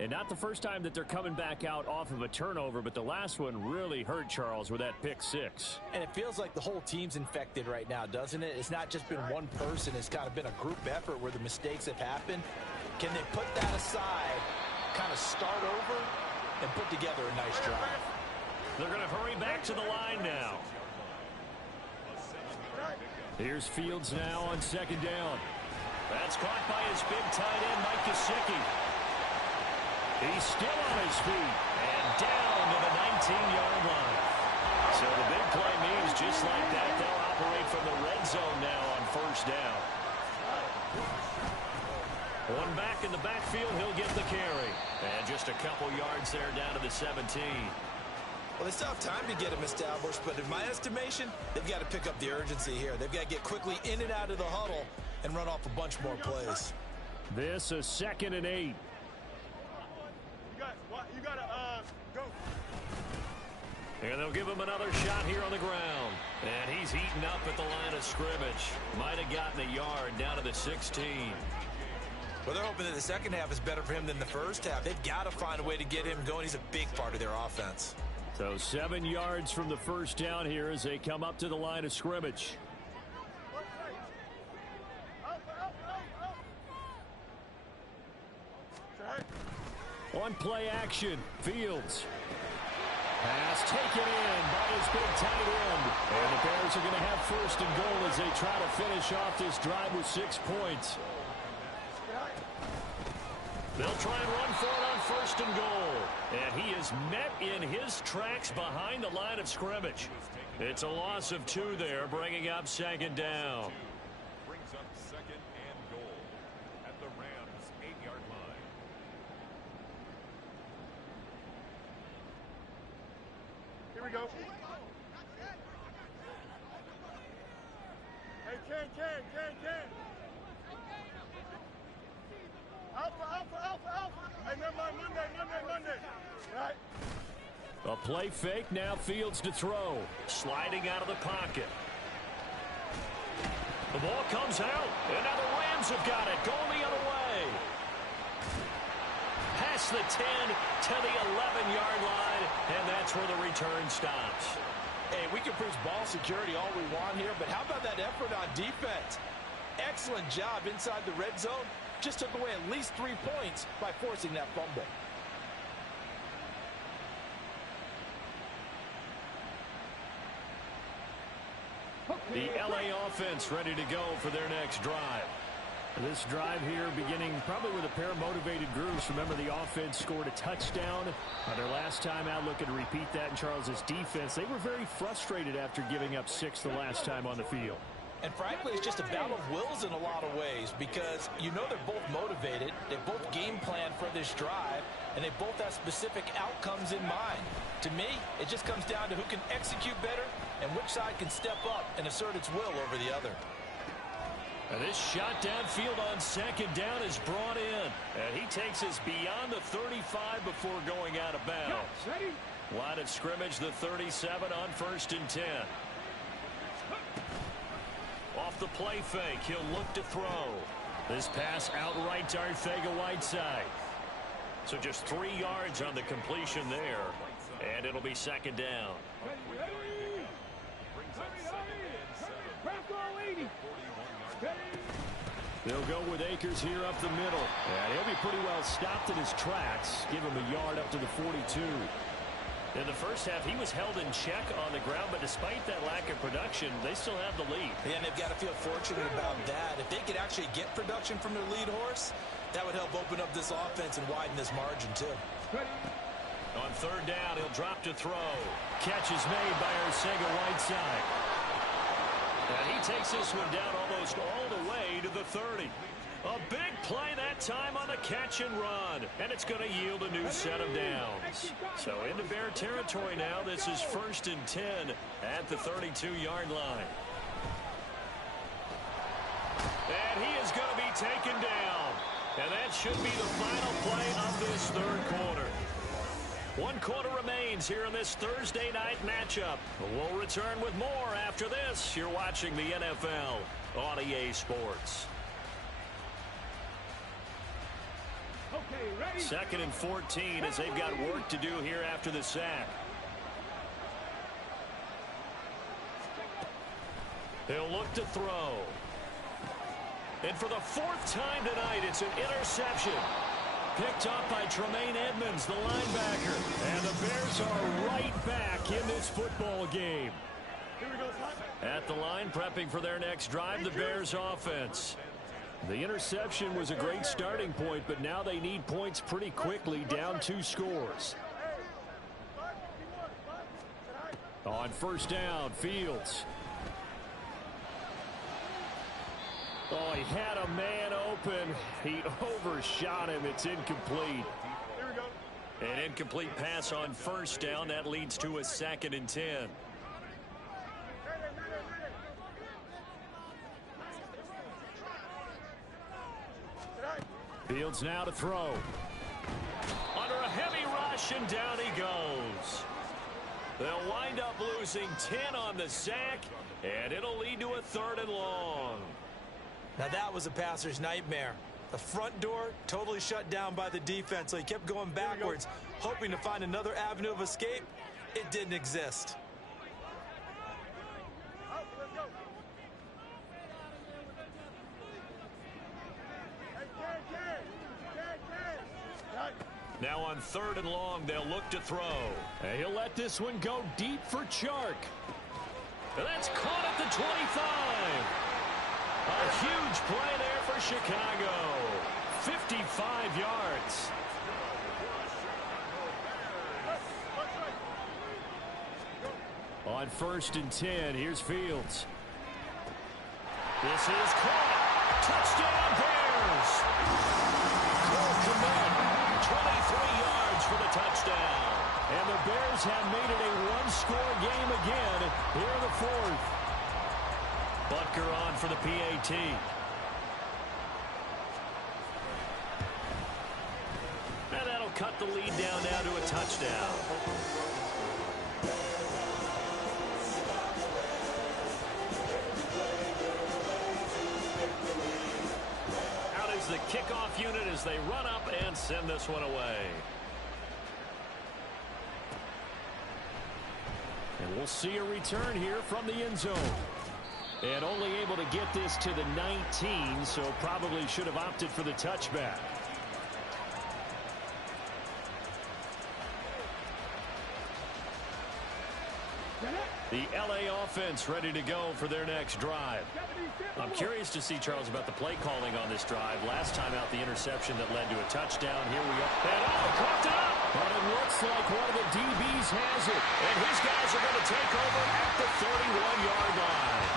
And not the first time that they're coming back out off of a turnover, but the last one really hurt, Charles, with that pick 6. And it feels like the whole team's infected right now, doesn't it? It's not just been one person. It's kind of been a group effort where the mistakes have happened. Can they put that aside, kind of start over, and put together a nice drive? They're going to hurry back to the line now. Here's Fields now on second down. That's caught by his big tight end, Mike Gesicki. He's still on his feet and down to the 19-yard line. So the big play means just like that, they'll operate from the red zone now on first down. One back in the backfield, he'll get the carry. And just a couple yards there down to the 17. Well, they still have time to get him established, but in my estimation, they've got to pick up the urgency here. They've got to get quickly in and out of the huddle and run off a bunch more plays. This is 2nd and 8. You gotta go. And they'll give him another shot here on the ground. And he's heating up at the line of scrimmage. Might have gotten a yard down to the 16. Well, they're hoping that the second half is better for him than the first half. They've got to find a way to get him going. He's a big part of their offense. So 7 yards from the first down here as they come up to the line of scrimmage. On play action, Fields. Pass taken in by his big tight end. And the Bears are going to have first and goal as they try to finish off this drive with 6 points. They'll try and run for it on first and goal. And he is met in his tracks behind the line of scrimmage. It's a loss of 2 there, bringing up second down. Brings up second and goal at the Rams' 8-yard line. Here we go. Hey, Ken. Alpha. Hey, never mind, Monday. Right. A play fake, now Fields to throw. Sliding out of the pocket. The ball comes out, and now the Rams have got it, going the other way. Past the 10 to the 11-yard line, and that's where the return stops. Hey, we can preach ball security all we want here, but how about that effort on defense? Excellent job inside the red zone. Just took away at least 3 points by forcing that fumble. The LA offense ready to go for their next drive. This drive here beginning probably with a pair of motivated groups. Remember, the offense scored a touchdown their last time out. Looking to repeat that in Charles's defense. They were very frustrated after giving up 6 the last time on the field. And frankly, it's just a battle of wills in a lot of ways because you know they're both motivated. They both game plan for this drive, and they both have specific outcomes in mind. To me, it just comes down to who can execute better and which side can step up and assert its will over the other. And this shot downfield on second down is brought in. And he takes us beyond the 35 before going out of bounds. Line of scrimmage, the 37 on first and 10. Off the play fake, he'll look to throw. This pass outright to Arcega-Whiteside. So just 3 yards on the completion there. And it'll be second down. They'll go with Akers here up the middle. And he'll be pretty well stopped in his tracks. Give him a yard up to the 42. In the first half, he was held in check on the ground, but despite that lack of production, they still have the lead. Yeah, and they've got to feel fortunate about that. If they could actually get production from their lead horse, that would help open up this offense and widen this margin, too. On third down, he'll drop to throw. Catch is made by Arcega-Whiteside. And he takes this one down almost all the way to the 30. A big play that time on the catch and run. And it's going to yield a new set of downs. So into Bear territory now. This is first and 10 at the 32-yard line. And he is going to be taken down. And that should be the final play of this third quarter. 1 quarter remains here in this Thursday night matchup. We'll return with more after this. You're watching the NFL on EA Sports. Second and 14 as they've got work to do here after the sack. He'll look to throw. And for the 4th time tonight, it's an interception. Picked up by Tremaine Edmonds, the linebacker. And the Bears are right back in this football game. At the line, prepping for their next drive, the Bears offense. The interception was a great starting point, but now they need points pretty quickly, down 2 scores. On first down, Fields. Oh, he had a man open. He overshot him. It's incomplete. An incomplete pass on first down. That leads to a 2nd and 10. Fields now to throw. Under a heavy rush, and down he goes. They'll wind up losing 10 on the sack, and it'll lead to a 3rd and long. Now that was a passer's nightmare. The front door totally shut down by the defense, so he kept going backwards, hoping to find another avenue of escape. It didn't exist. Now on 3rd and long, they'll look to throw. And he'll let this one go deep for Chark. And that's caught at the 25. A huge play there for Chicago. 55 yards. On 1st and 10, here's Fields. This is caught. Touchdown, Bears. Cole Kmet, 23 yards for the touchdown. And the Bears have made it a one-score game again here in the 4th. Butker on for the PAT. And that'll cut the lead down now to a touchdown. The kickoff unit as they run up and send this one away. And we'll see a return here from the end zone. And only able to get this to the 19, so probably should have opted for the touchback. The LA offense ready to go for their next drive. I'm curious to see, Charles, about the play calling on this drive. Last time out, the interception that led to a touchdown. Here we go. And coughed it up. But it looks like one of the DBs has it. And his guys are going to take over at the 31-yard line.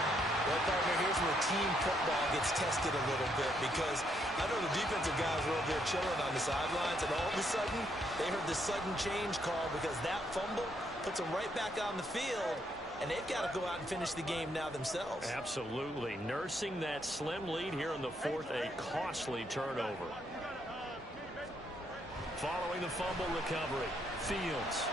Well, partner, here's where team football gets tested a little bit, because I know the defensive guys were over there chilling on the sidelines, and all of a sudden, they heard the sudden change call because that fumble puts them right back on the field. And they've got to go out and finish the game now themselves. Absolutely. Nursing that slim lead here in the 4th, a costly turnover. Following the fumble recovery, Fields.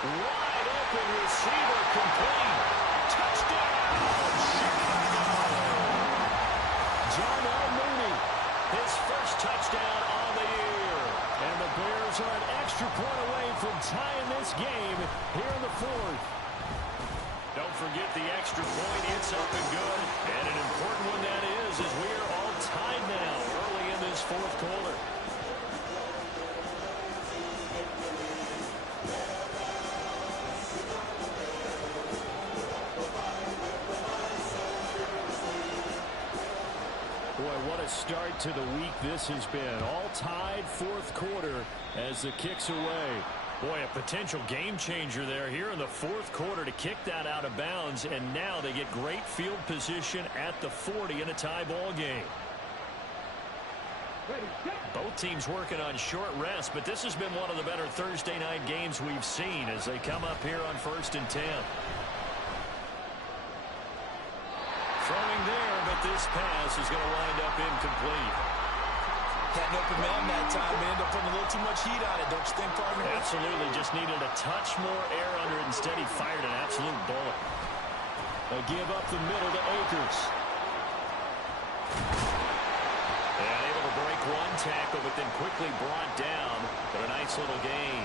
Wide open receiver complete. Touchdown, Chicago! John L. Mooney, his first touchdown on the year. And the Bears are an extra point away from tying this game here in the 4th. Don't forget the extra point. It's up and good. And an important one that is, as we are all tied now early in this 4th quarter. Boy, what a start to the week this has been. All tied 4th quarter as the kick's away. Boy, a potential game changer there here in the 4th quarter to kick that out of bounds, and now they get great field position at the 40 in a tie ball game. Both teams working on short rest, but this has been one of the better Thursday night games we've seen as they come up here on 1st and 10. Throwing there, but this pass is going to wind up incomplete. Had an open man that time. They ended up putting a little too much heat on it, don't you think, partner? Absolutely. Just needed a touch more air under it. Instead, he fired an absolute bullet. They give up the middle to Akers. And able to break one tackle, but then quickly brought down. But a nice little gain.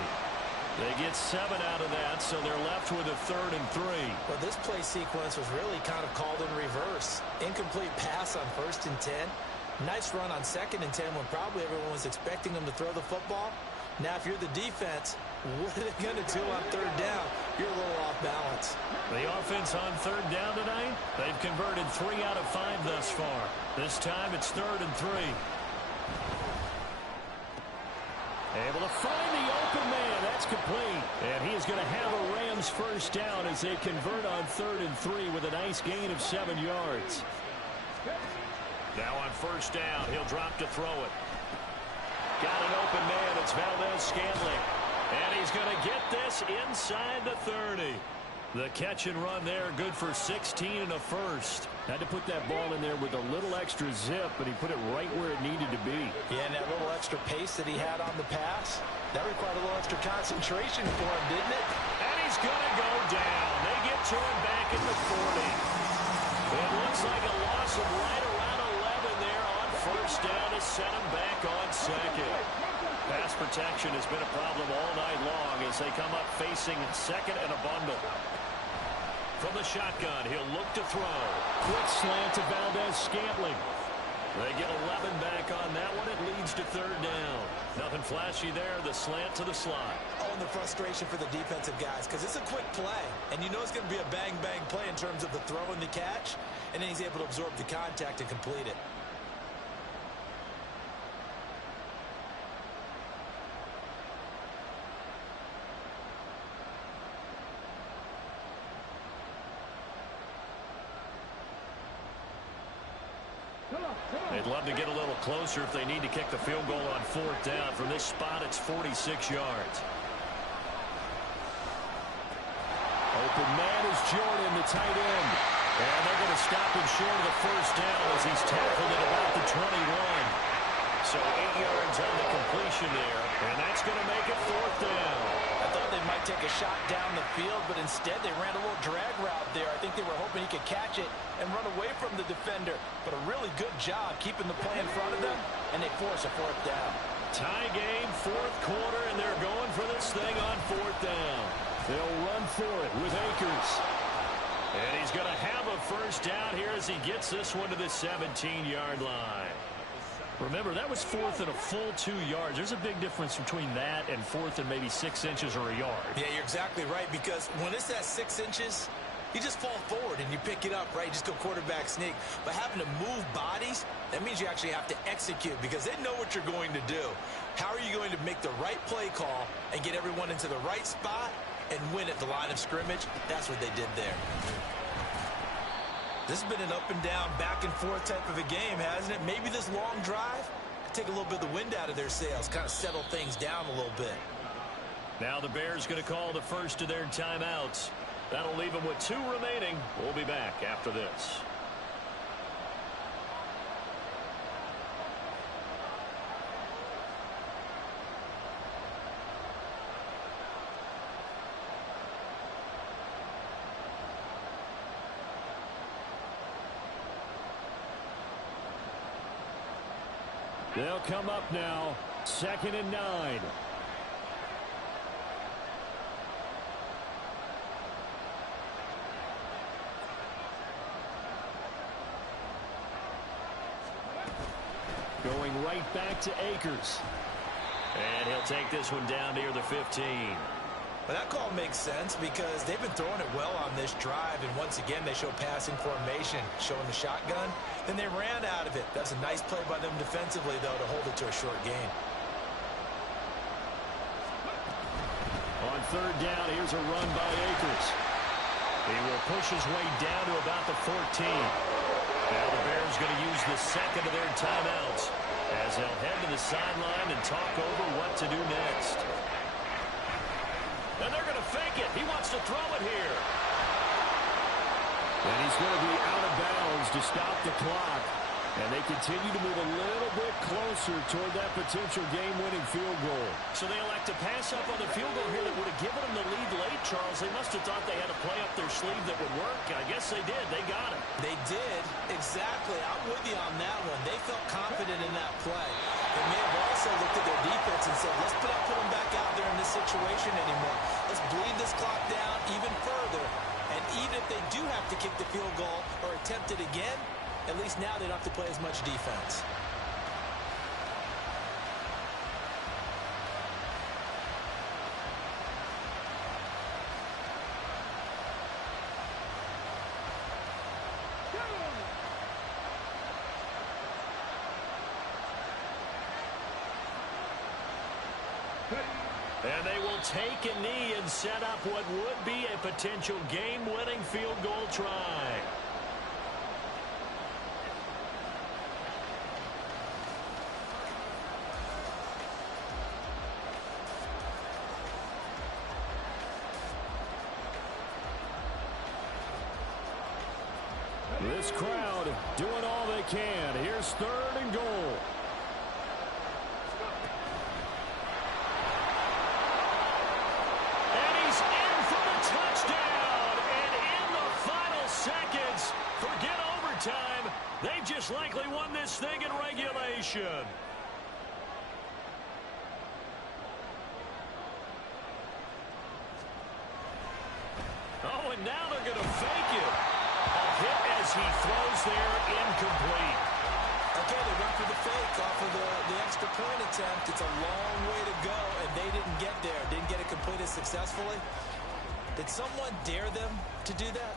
They get 7 out of that, so they're left with a 3rd and 3. Well, this play sequence was really kind of called in reverse. Incomplete pass on 1st and 10. Nice run on 2nd and 10 when probably everyone was expecting them to throw the football. Now, if you're the defense, what are they going to do on 3rd down? You're a little off balance. The offense on 3rd down tonight, they've converted 3 out of 5 thus far. This time it's 3rd and 3. Able to find the open man. That's complete. And he is going to have a Rams first down as they convert on 3rd and 3 with a nice gain of 7 yards. Now on 1st down, he'll drop to throw it. Got an open man. It's Valdez-Scantling. And he's going to get this inside the 30. The catch and run there, good for 16 and a first. Had to put that ball in there with a little extra zip, but he put it right where it needed to be. Yeah, and that little extra pace that he had on the pass, that required a little extra concentration for him, didn't it? And he's going to go down. They get to him back at the 40. It looks like a loss of right around 11 there on 1st down to set him back on 2nd. Pass protection has been a problem all night long as they come up facing 2nd and a bundle. From the shotgun, he'll look to throw. Quick slant to Valdez-Scantling. They get 11 back on that one. It leads to third down. Nothing flashy there. The slant to the slot. Oh, and the frustration for the defensive guys because it's a quick play. And you know it's going to be a bang-bang play in terms of the throw and the catch. And then he's able to absorb the contact and complete it. They'd love to get a little closer if they need to kick the field goal on fourth down. From this spot, it's 46 yards. Open man is Jordan, the tight end. And they're going to stop him short of the first down as he's tackled at about the 21. So 8 yards on the completion there, and that's going to make it fourth down. I thought they might take a shot down the field, but instead they ran a little drag route there. I think they were hoping he could catch it and run away from the defender. But a really good job keeping the play in front of them, and they force a fourth down. Tie game, fourth quarter, and they're going for this thing on fourth down. They'll run for it with Akers. And he's going to have a first down here as he gets this one to the 17-yard line. Remember, that was fourth and a full 2 yards. There's a big difference between that and fourth and maybe 6 inches or a yard. Yeah, you're exactly right, because when it's at 6 inches, you just fall forward and you pick it up, right? You just go quarterback sneak. But having to move bodies, that means you actually have to execute because they know what you're going to do. How are you going to make the right play call and get everyone into the right spot and win at the line of scrimmage? That's what they did there. This has been an up and down, back and forth type of a game, hasn't it? Maybe this long drive could take a little bit of the wind out of their sails, kind of settle things down a little bit. Now the Bears going to call the first of their timeouts. That'll leave them with 2 remaining. We'll be back after this. They'll come up now, 2nd and 9. Going right back to Akers. And he'll take this one down near the 15. But that call makes sense because they've been throwing it well on this drive, and once again they show passing formation, showing the shotgun. Then they ran out of it. That's a nice play by them defensively, though, to hold it to a short gain. On third down, here's a run by Akers. He will push his way down to about the 14. Now the Bears going to use the second of their timeouts as they'll head to the sideline and talk over what to do next. And they're going to fake it. He wants to throw it here. And he's going to be out of bounds to stop the clock. And they continue to move a little bit closer toward that potential game-winning field goal. So they elect to pass up on the field goal here that would have given them the lead late, Charles. They must have thought they had a play up their sleeve that would work. I guess they did. They got it. They did. Exactly. I'm with you on that one. They felt confident in that play. They may have also looked at their defense and said, let's put them back out there in this situation anymore. Let's bleed this clock down even further. And even if they do have to kick the field goal or attempt it again, at least now they don't have to play as much defense. And they will take a knee and set up what would be a potential game-winning field goal try. This crowd doing all they can. Here's 3rd and goal. And he's in for the touchdown. And in the final seconds, forget overtime. They just likely won this thing in regulation. Oh, and now they're going to fake it. A hit as he throws there, incomplete. A Okay, they went for the fake off of the extra point attempt. It's a long way to go, and they didn't get there. Didn't get it completed successfully. Did someone dare them to do that?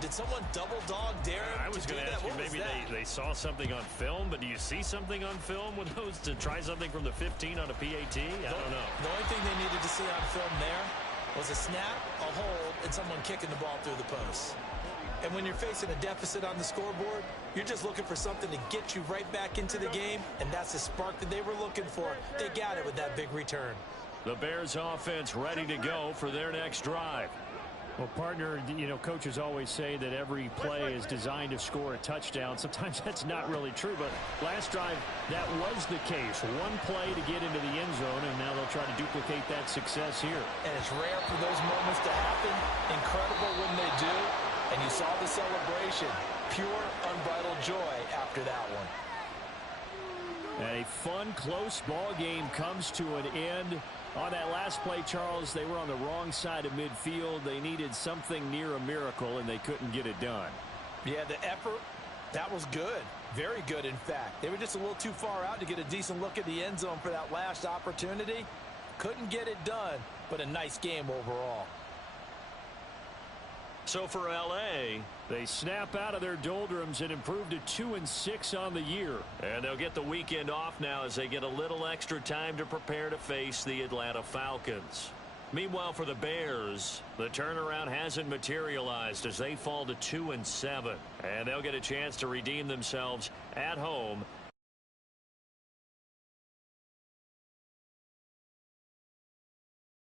Did someone double dog dare them I was going to ask you, maybe they saw something on film, but do you see something on film with those to try something from the 15 on a PAT? I don't know. The only thing they needed to see on film there was a snap, a hold, and someone kicking the ball through the post. And when you're facing a deficit on the scoreboard, you're just looking for something to get you right back into the game, and that's the spark that they were looking for. They got it with that big return. The Bears offense ready to go for their next drive. Well, partner, coaches always say that every play is designed to score a touchdown. Sometimes that's not really true, but last drive, that was the case. One play to get into the end zone, and now they'll try to duplicate that success here. And it's rare for those moments to happen. Incredible when they do. And you saw the celebration. Pure, unbridled joy after that one. And a fun, close ball game comes to an end. On that last play, Charles, they were on the wrong side of midfield. They needed something near a miracle, and they couldn't get it done. Yeah, the effort, that was good. Very good, in fact. They were just a little too far out to get a decent look at the end zone for that last opportunity. Couldn't get it done, but a nice game overall. So for L.A., they snap out of their doldrums and improve to 2-6 on the year. And they'll get the weekend off now as they get a little extra time to prepare to face the Atlanta Falcons. Meanwhile, for the Bears, the turnaround hasn't materialized as they fall to 2-7. And they'll get a chance to redeem themselves at home